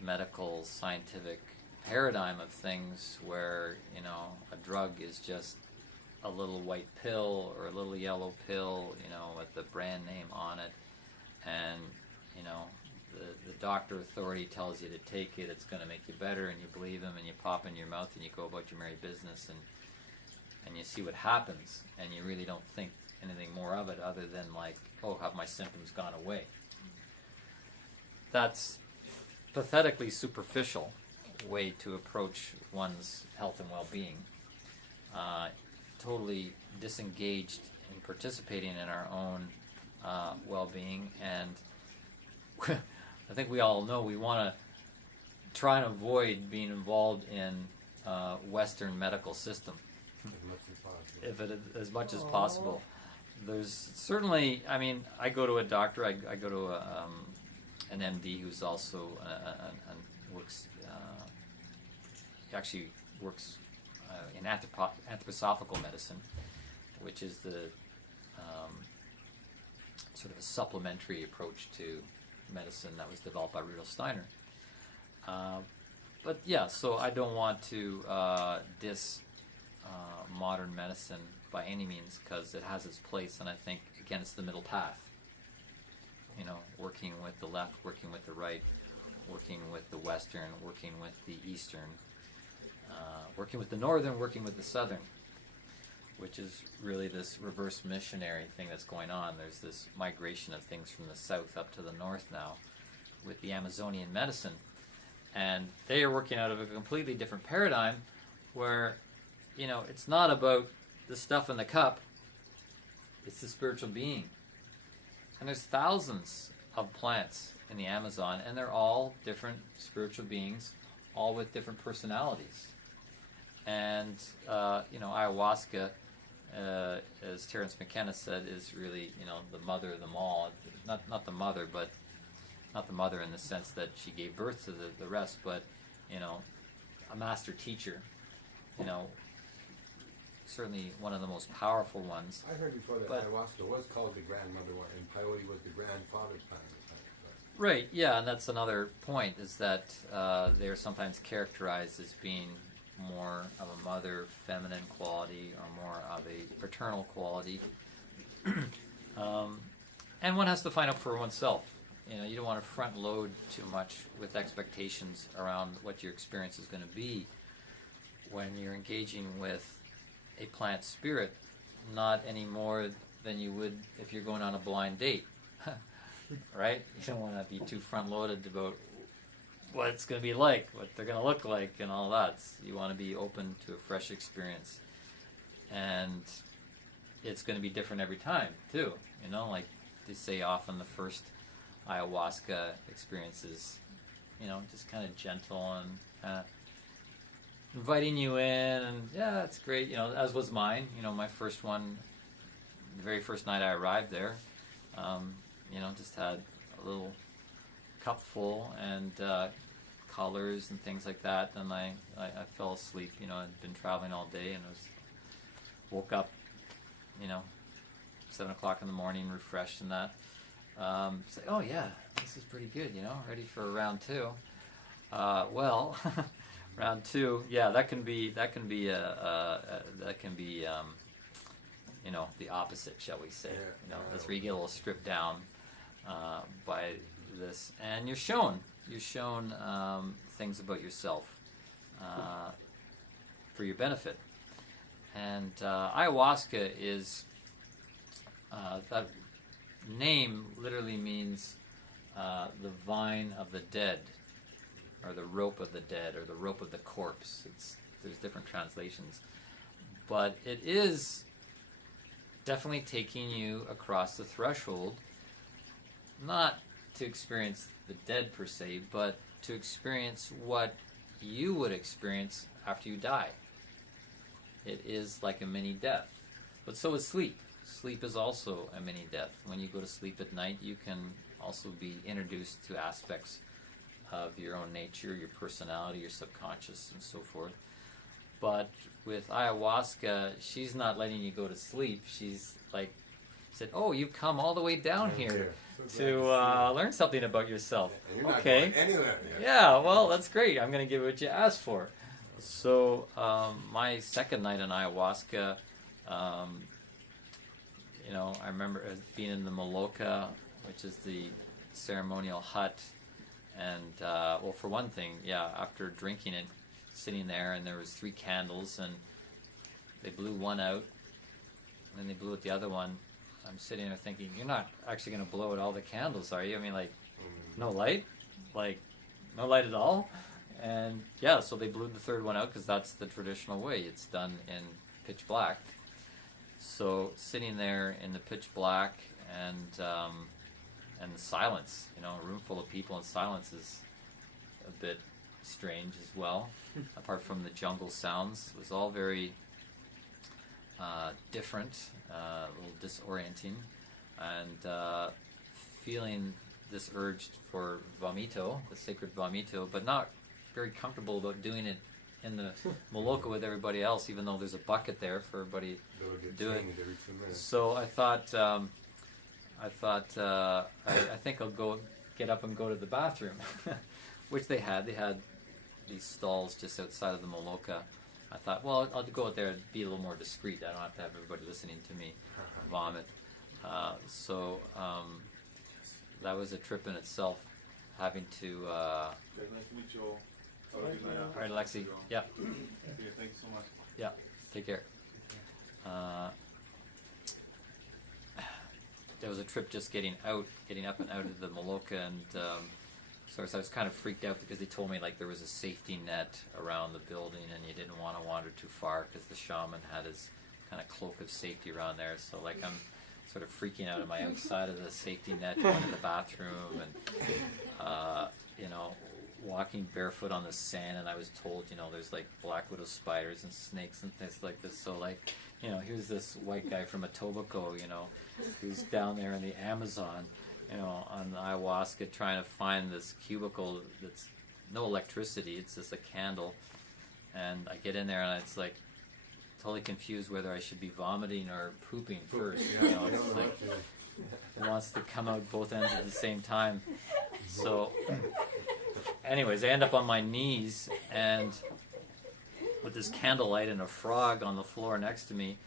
medical scientific paradigm of things where, you know, a drug is just a little white pill or a little yellow pill, you know, with the brand name on it, and, you know, the doctor authority tells you to take it, it's going to make you better, and you believe him, and you pop in your mouth, and you go about your merry business, and you see what happens, and you really don't think anything more of it other than like, oh, have my symptoms gone away? That's pathetically superficial way to approach one's health and well-being. Totally disengaged in participating in our own well-being, and I think we all know we want to try and avoid being involved in Western medical system. As much as possible. There's certainly, I mean, I go to a doctor, I go to an MD who's also works, he actually works in anthroposophical medicine, which is the sort of a supplementary approach to medicine that was developed by Rudolf Steiner. But yeah, so I don't want to diss modern medicine by any means, because it has its place, and I think, again, it's the middle path. You know, working with the left, working with the right, working with the Western, working with the Eastern, working with the Northern, working with the Southern, which is really this reverse missionary thing that's going on. There's this migration of things from the South up to the North now with the Amazonian medicine, and they are working out of a completely different paradigm where, you know, it's not about the stuff in the cup, it's the spiritual being. And there's thousands of plants in the Amazon, and they're all different spiritual beings, all with different personalities. And, you know, ayahuasca, as Terence McKenna said, is really, you know, the mother of them all. Not the mother, but not the mother in the sense that she gave birth to the rest, but, you know, a master teacher, you know, certainly one of the most powerful ones. I heard before that ayahuasca was called the grandmother one, and peyote was the grandfather's plant. Right, yeah, and that's another point, is that they're sometimes characterized as being more of a mother, feminine quality, or more of a paternal quality. And one has to find out for oneself. You know, you don't want to front load too much with expectations around what your experience is going to be when you're engaging with a plant spirit, not any more than you would if you're going on a blind date. Right? You don't want to be too front loaded about what it's going to be like, what they're going to look like, and all that. You want to be open to a fresh experience, and it's going to be different every time too. You know, like they say often, the first ayahuasca experience is, you know, just kind of gentle and kind of inviting you in, and yeah, it's great. You know, as was mine. You know, my first one, the very first night I arrived there, you know, just had a little cup full and colors and things like that. And I fell asleep. You know, I'd been traveling all day, and woke up, you know, 7 o'clock in the morning, refreshed and that. It's like, oh yeah, this is pretty good. You know, ready for round two. Well, round two, yeah, that can be you know, the opposite, shall we say? You know, that's where you get a little stripped down by this, and you're shown things about yourself for your benefit. And ayahuasca is that name literally means the vine of the dead, or the rope of the dead, or the rope of the corpse. There's different translations, but it is definitely taking you across the threshold, not to experience the dead per se, but to experience what you would experience after you die. It is like a mini death. But so is sleep. Sleep is also a mini death. When you go to sleep at night, you can also be introduced to aspects of your own nature, your personality, your subconscious, and so forth. But with ayahuasca, she's not letting you go to sleep. She's like, said, oh, you've come all the way down here to learn something about yourself. And you're not Okay. going anywhere. Yeah, well, that's great. I'm going to give you what you asked for. So my second night in ayahuasca, you know, I remember being in the Maloka, which is the ceremonial hut. And, well, for one thing, yeah, after drinking it, sitting there, and there was 3 candles, and they blew one out, and then they blew out the other one. I'm sitting there thinking, you're not actually going to blow out all the candles, are you? I mean, like, no light? Like, no light at all? And, yeah, so they blew the third one out, because that's the traditional way. It's done in pitch black. So, sitting there in the pitch black, and the silence, you know, a room full of people and silence is a bit strange as well. Apart from the jungle sounds, it was all very different, a little disorienting, and feeling this urge for vomito, the sacred vomito, but not very comfortable about doing it in the Maloka with everybody else, even though there's a bucket there for everybody to do it. So I thought, I think I'll get up and go to the bathroom, which they had. They had these stalls just outside of the Maloka. I thought, well, I'll go out there and be a little more discreet. I don't have to have everybody listening to me vomit. So that was a trip in itself, having to... Nice to meet you all. Have a good night. All right, Alexi. Yeah. Okay, thank you so much. Yeah. Take care. There was a trip just getting up and out of the Maloka, and so I was kind of freaked out because they told me like there was a safety net around the building, and you didn't want to wander too far because the shaman had his kind of cloak of safety around there. So like I'm sort of freaking out on my outside of the safety net, going to the bathroom, and you know, walking barefoot on the sand. And I was told, you know, there's like black widow spiders and snakes and things like this. So like, you know, here's this white guy from Etobicoke, you know, who's down there in the Amazon, you know, on the ayahuasca, trying to find this cubicle that's no electricity. It's just a candle. And I get in there, and it's like totally confused whether I should be vomiting or pooping first. You know, it's like it wants to come out both ends at the same time. So, anyways, I end up on my knees, and with this candlelight and a frog on the floor next to me.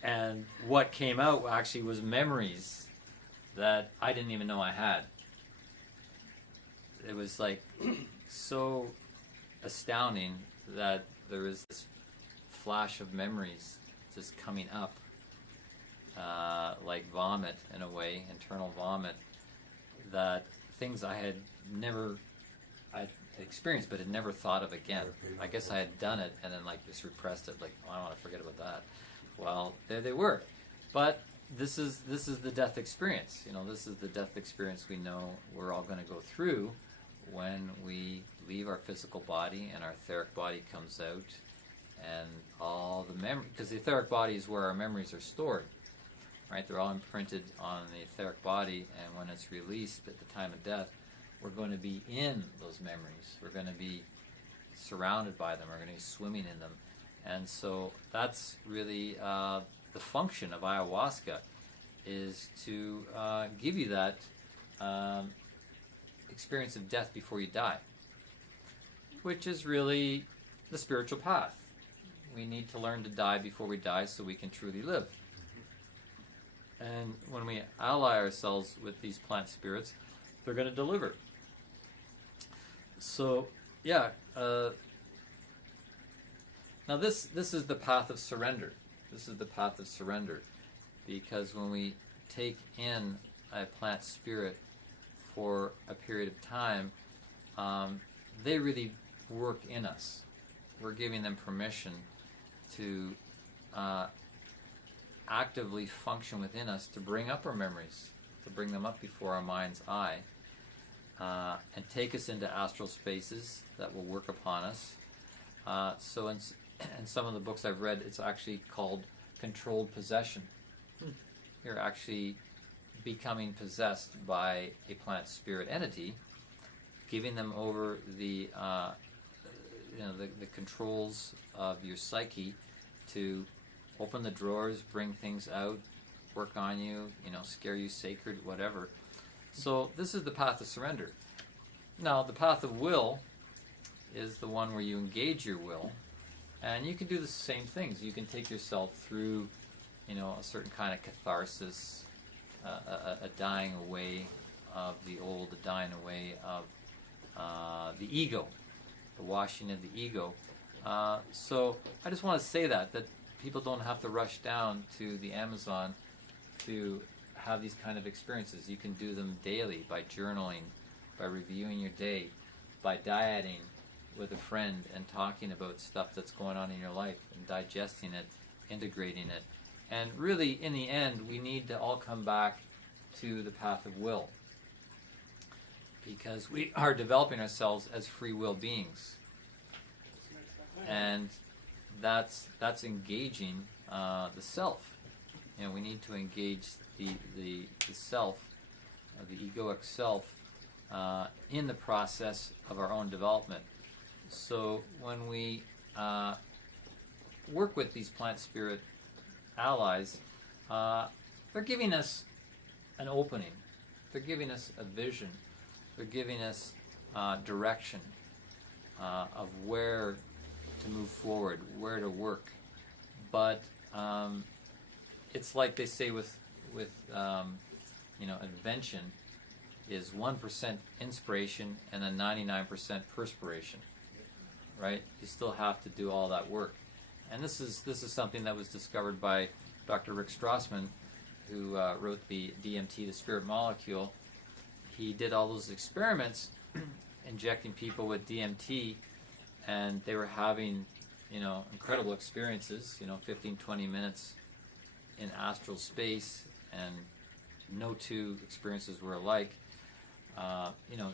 And what came out actually was memories that I didn't even know I had. It was like so astounding that there was this flash of memories just coming up, like vomit in a way, internal vomit, that things I had experienced but had never thought of again. I guess I had done it and then like just repressed it, like, oh, I don't want to forget about that. Well, there they were. But this is the death experience. You know, this is the death experience we know we're all going to go through when we leave our physical body and our etheric body comes out, and all the memory, because the etheric body is where our memories are stored, right? They're all imprinted on the etheric body, and when it's released at the time of death, we're going to be in those memories. We're going to be surrounded by them. We're going to be swimming in them. And so that's really the function of ayahuasca, is to give you that experience of death before you die, which is really the spiritual path. We need to learn to die before we die so we can truly live. And when we ally ourselves with these plant spirits, they're going to deliver. So, yeah. Now this is the path of surrender. This is the path of surrender, because when we take in a plant spirit for a period of time, they really work in us. We're giving them permission to actively function within us, to bring up our memories, to bring them up before our mind's eye, and take us into astral spaces that will work upon us. So in some of the books I've read, it's actually called controlled possession. You're actually becoming possessed by a plant spirit entity, giving them over the controls of your psyche to open the drawers, bring things out, work on you, scare you sacred, whatever. So this is the path of surrender. Now, the path of will is the one where you engage your will, and you can do the same things. You can take yourself through, a certain kind of catharsis, a dying away of the old, a dying away of the ego, the washing of the ego. So I just want to say that people don't have to rush down to the Amazon to have these kind of experiences. You can do them daily by journaling, by reviewing your day, by dieting with a friend and talking about stuff that's going on in your life and digesting it, integrating it. And really, in the end, we need to all come back to the path of will, because we are developing ourselves as free will beings. And that's engaging the self. We need to engage the self, the egoic self, in the process of our own development. So when we work with these plant spirit allies, they're giving us an opening. They're giving us a vision. They're giving us direction of where to move forward, where to work. But it's like they say with invention is 1% inspiration and then 99% perspiration, right? You still have to do all that work. And this is something that was discovered by Dr. Rick Strassman, who wrote the DMT, the spirit molecule. He did all those experiments injecting people with DMT, and they were having, incredible experiences, 15, 20 minutes in astral space, and no two experiences were alike.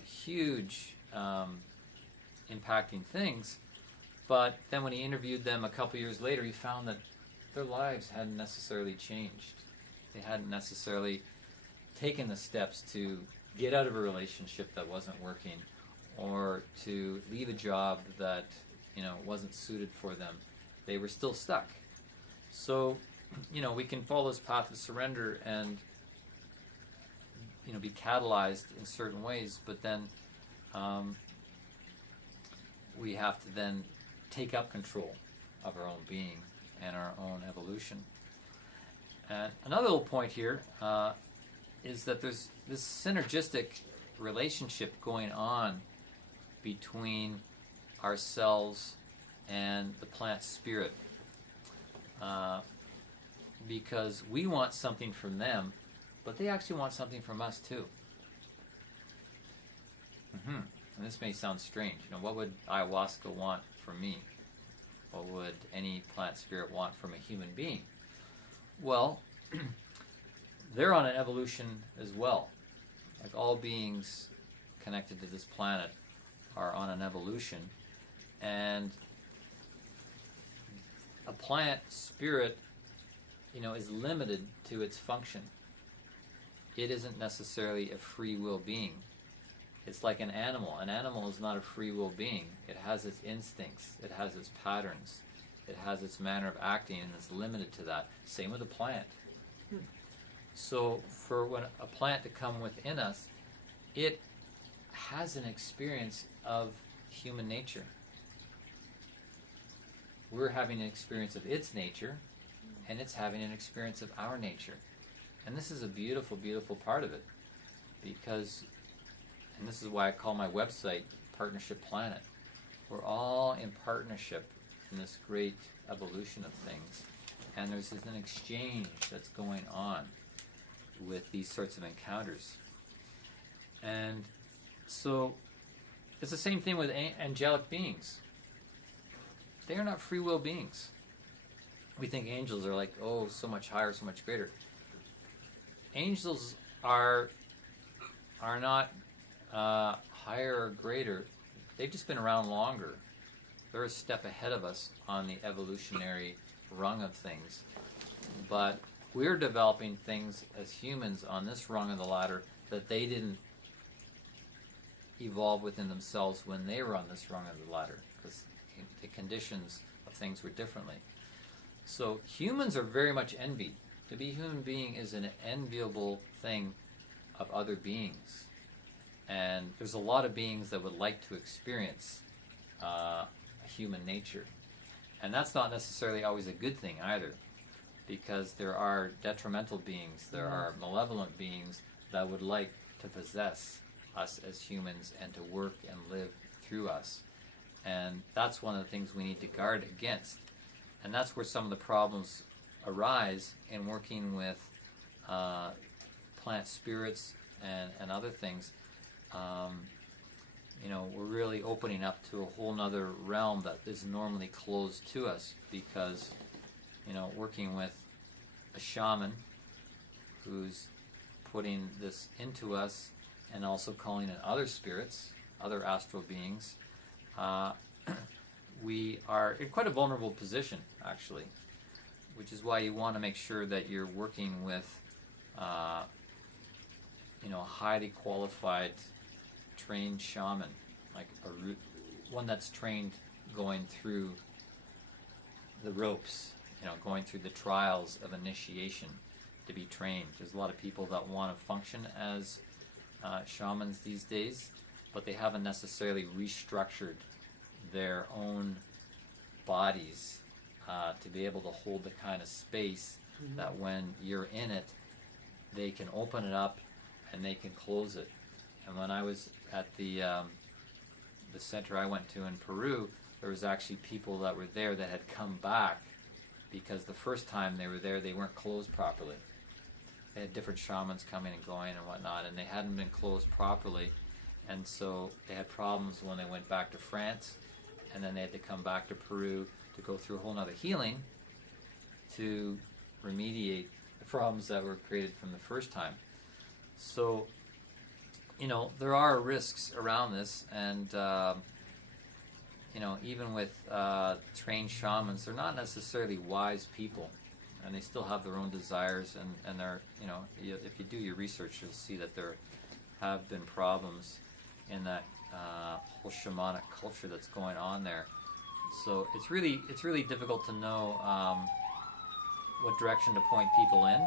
Huge impacting things. But then when he interviewed them a couple years later, he found that their lives hadn't necessarily changed. They hadn't necessarily taken the steps to get out of a relationship that wasn't working, or to leave a job that wasn't suited for them. They were still stuck. So we can follow this path of surrender and be catalyzed in certain ways, but then we have to then take up control of our own being and our own evolution. And another little point here is that there's this synergistic relationship going on between ourselves and the plant spirit, because we want something from them, but they actually want something from us too. And this may sound strange. What would ayahuasca want from me? What would any plant spirit want from a human being? Well, they're on an evolution as well. Like all beings connected to this planet are on an evolution, and a plant spirit, is limited to its function. It isn't necessarily a free will being. It's like an animal. An animal is not a free will being. It has its instincts. It has its patterns. It has its manner of acting, and it's limited to that. Same with a plant. So for when a plant to come within us, it has an experience of human nature. We're having an experience of its nature, and it's having an experience of our nature. And this is a beautiful, beautiful part of it, because, and this is why I call my website Partnership Planet. We're all in partnership in this great evolution of things, and there's an exchange that's going on with these sorts of encounters. And so it's the same thing with angelic beings. They are not free will beings. We think angels are like, oh, so much higher, so much greater. Angels are not higher or greater. They've just been around longer. They're a step ahead of us on the evolutionary rung of things. But we're developing things as humans on this rung of the ladder that they didn't evolve within themselves when they were on this rung of the ladder, because the conditions of things were differently. So humans are very much envied. To be a human being is an enviable thing of other beings. And there's a lot of beings that would like to experience human nature. And that's not necessarily always a good thing either, because there are detrimental beings, there are malevolent beings that would like to possess us as humans and to work and live through us. And that's one of the things we need to guard against. And that's where some of the problems arise in working with plant spirits and other things. We're really opening up to a whole nother realm that is normally closed to us, because, working with a shaman who's putting this into us and also calling in other spirits, other astral beings, we are in quite a vulnerable position, actually, which is why you want to make sure that you're working with a highly qualified, trained shaman, like one that's trained going through the ropes, going through the trials of initiation to be trained. There's a lot of people that want to function as shamans these days, but they haven't necessarily restructured their own bodies to be able to hold the kind of space that when you're in it, they can open it up and they can close it. And when I was at the center I went to in Peru, there was actually people that were there that had come back because the first time they were there, they weren't closed properly. They had different shamans coming and going and whatnot, and they hadn't been closed properly. And so they had problems when they went back to France, and then they had to come back to Peru to go through a whole nother healing to remediate the problems that were created from the first time. So, there are risks around this, and, even with trained shamans, they're not necessarily wise people, and they still have their own desires, and they're, if you do your research, you'll see that there have been problems in that whole shamanic culture that's going on there. So it's really difficult to know what direction to point people in.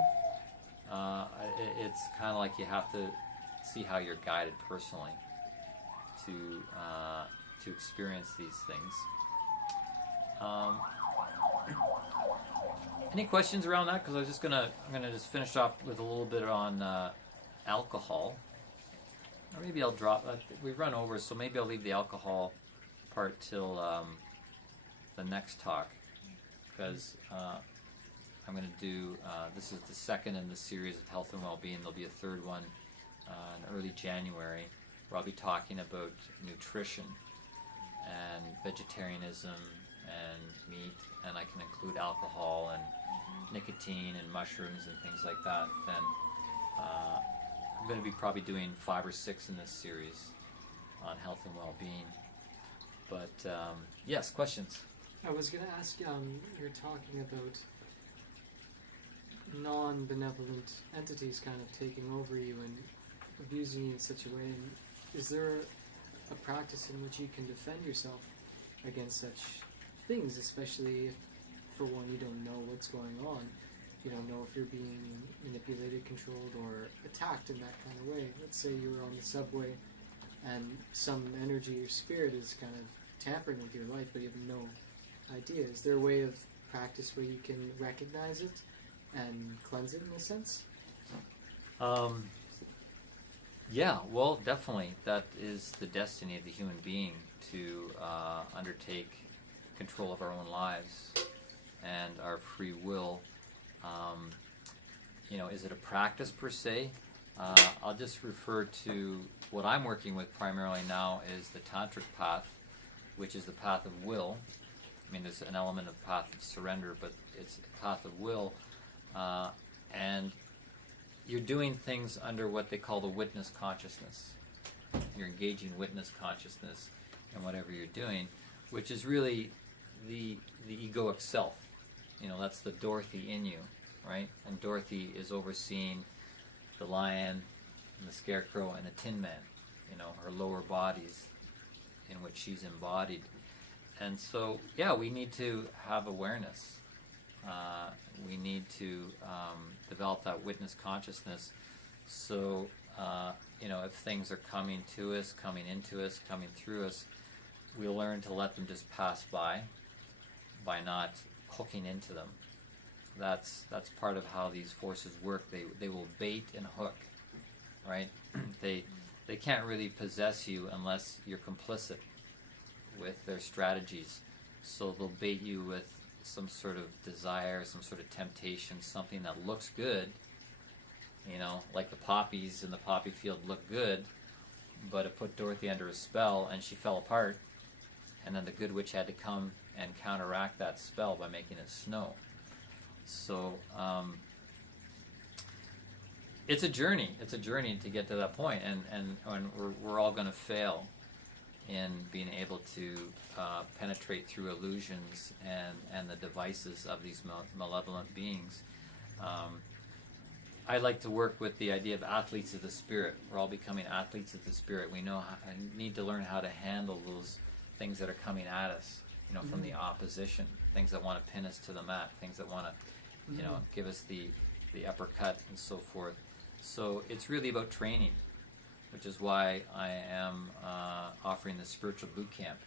It's kind of like you have to see how you're guided personally to experience these things. Any questions around that? Because I'm gonna just finish off with a little bit on alcohol, or maybe I'll drop. We've run over, so maybe I'll leave the alcohol part till the next talk, because I'm going to do, this is the second in the series of health and well-being. There'll be a third one in early January, where I'll be talking about nutrition and vegetarianism and meat, and I can include alcohol and nicotine and mushrooms and things like that, then I'm going to be probably doing 5 or 6 in this series on health and well-being. But yes, questions? I was going to ask, you're talking about non-benevolent entities kind of taking over you and abusing you in such a way. And is there a practice in which you can defend yourself against such things, especially if, for one, you don't know what's going on? You don't know if you're being manipulated, controlled, or attacked in that kind of way. Let's say you're on the subway and some energy or spirit is kind of tampering with your life, but you have no idea. Is there a way of practice where you can recognize it and cleanse it in a sense? Yeah, well, definitely. That is the destiny of the human being, to undertake control of our own lives and our free will. Is it a practice per se? I'll just refer to what I'm working with primarily now is the tantric path, which is the path of will. I mean, there's an element of path of surrender, but it's a path of will. And you're doing things under what they call the witness consciousness. You're engaging witness consciousness in whatever you're doing, which is really the egoic self. That's the Dorothy in you, right? And Dorothy is overseeing the lion and the scarecrow and the tin man, her lower bodies in which she's embodied. And so, yeah, we need to have awareness. We need to develop that witness consciousness. So, if things are coming to us, coming into us, coming through us, we'll learn to let them just pass by not hooking into them. That's part of how these forces work. They will bait and hook, right? They can't really possess you unless you're complicit with their strategies. So they'll bait you with some sort of desire, some sort of temptation, something that looks good, like the poppies in the poppy field look good, but it put Dorothy under a spell and she fell apart, and then the good witch had to come and counteract that spell by making it snow. So it's a journey. It's a journey to get to that point, and we're all going to fail in being able to penetrate through illusions and the devices of these malevolent beings. I like to work with the idea of athletes of the spirit. We're all becoming athletes of the spirit. We need to learn how to handle those things that are coming at us, from the opposition, things that want to pin us to the mat, things that want to, give us the uppercut and so forth. So it's really about training, which is why I am offering the spiritual boot camp,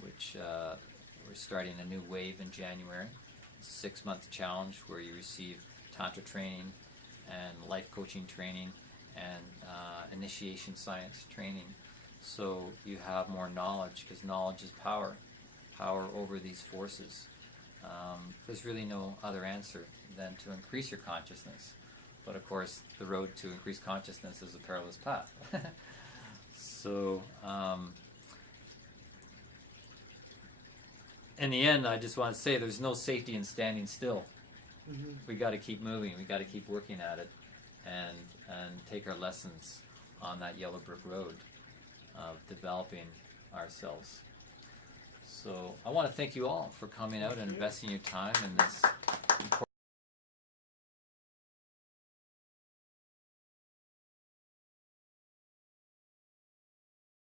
which we're starting a new wave in January. It's a 6-month challenge where you receive tantra training and life coaching training and initiation science training. So you have more knowledge, because knowledge is power over these forces. There's really no other answer than to increase your consciousness. But of course, the road to increased consciousness is a perilous path. So, in the end, I just want to say there's no safety in standing still. We got to keep moving. We got to keep working at it, and take our lessons on that yellow brick road of developing ourselves. So I want to thank you all for coming out and investing your time in this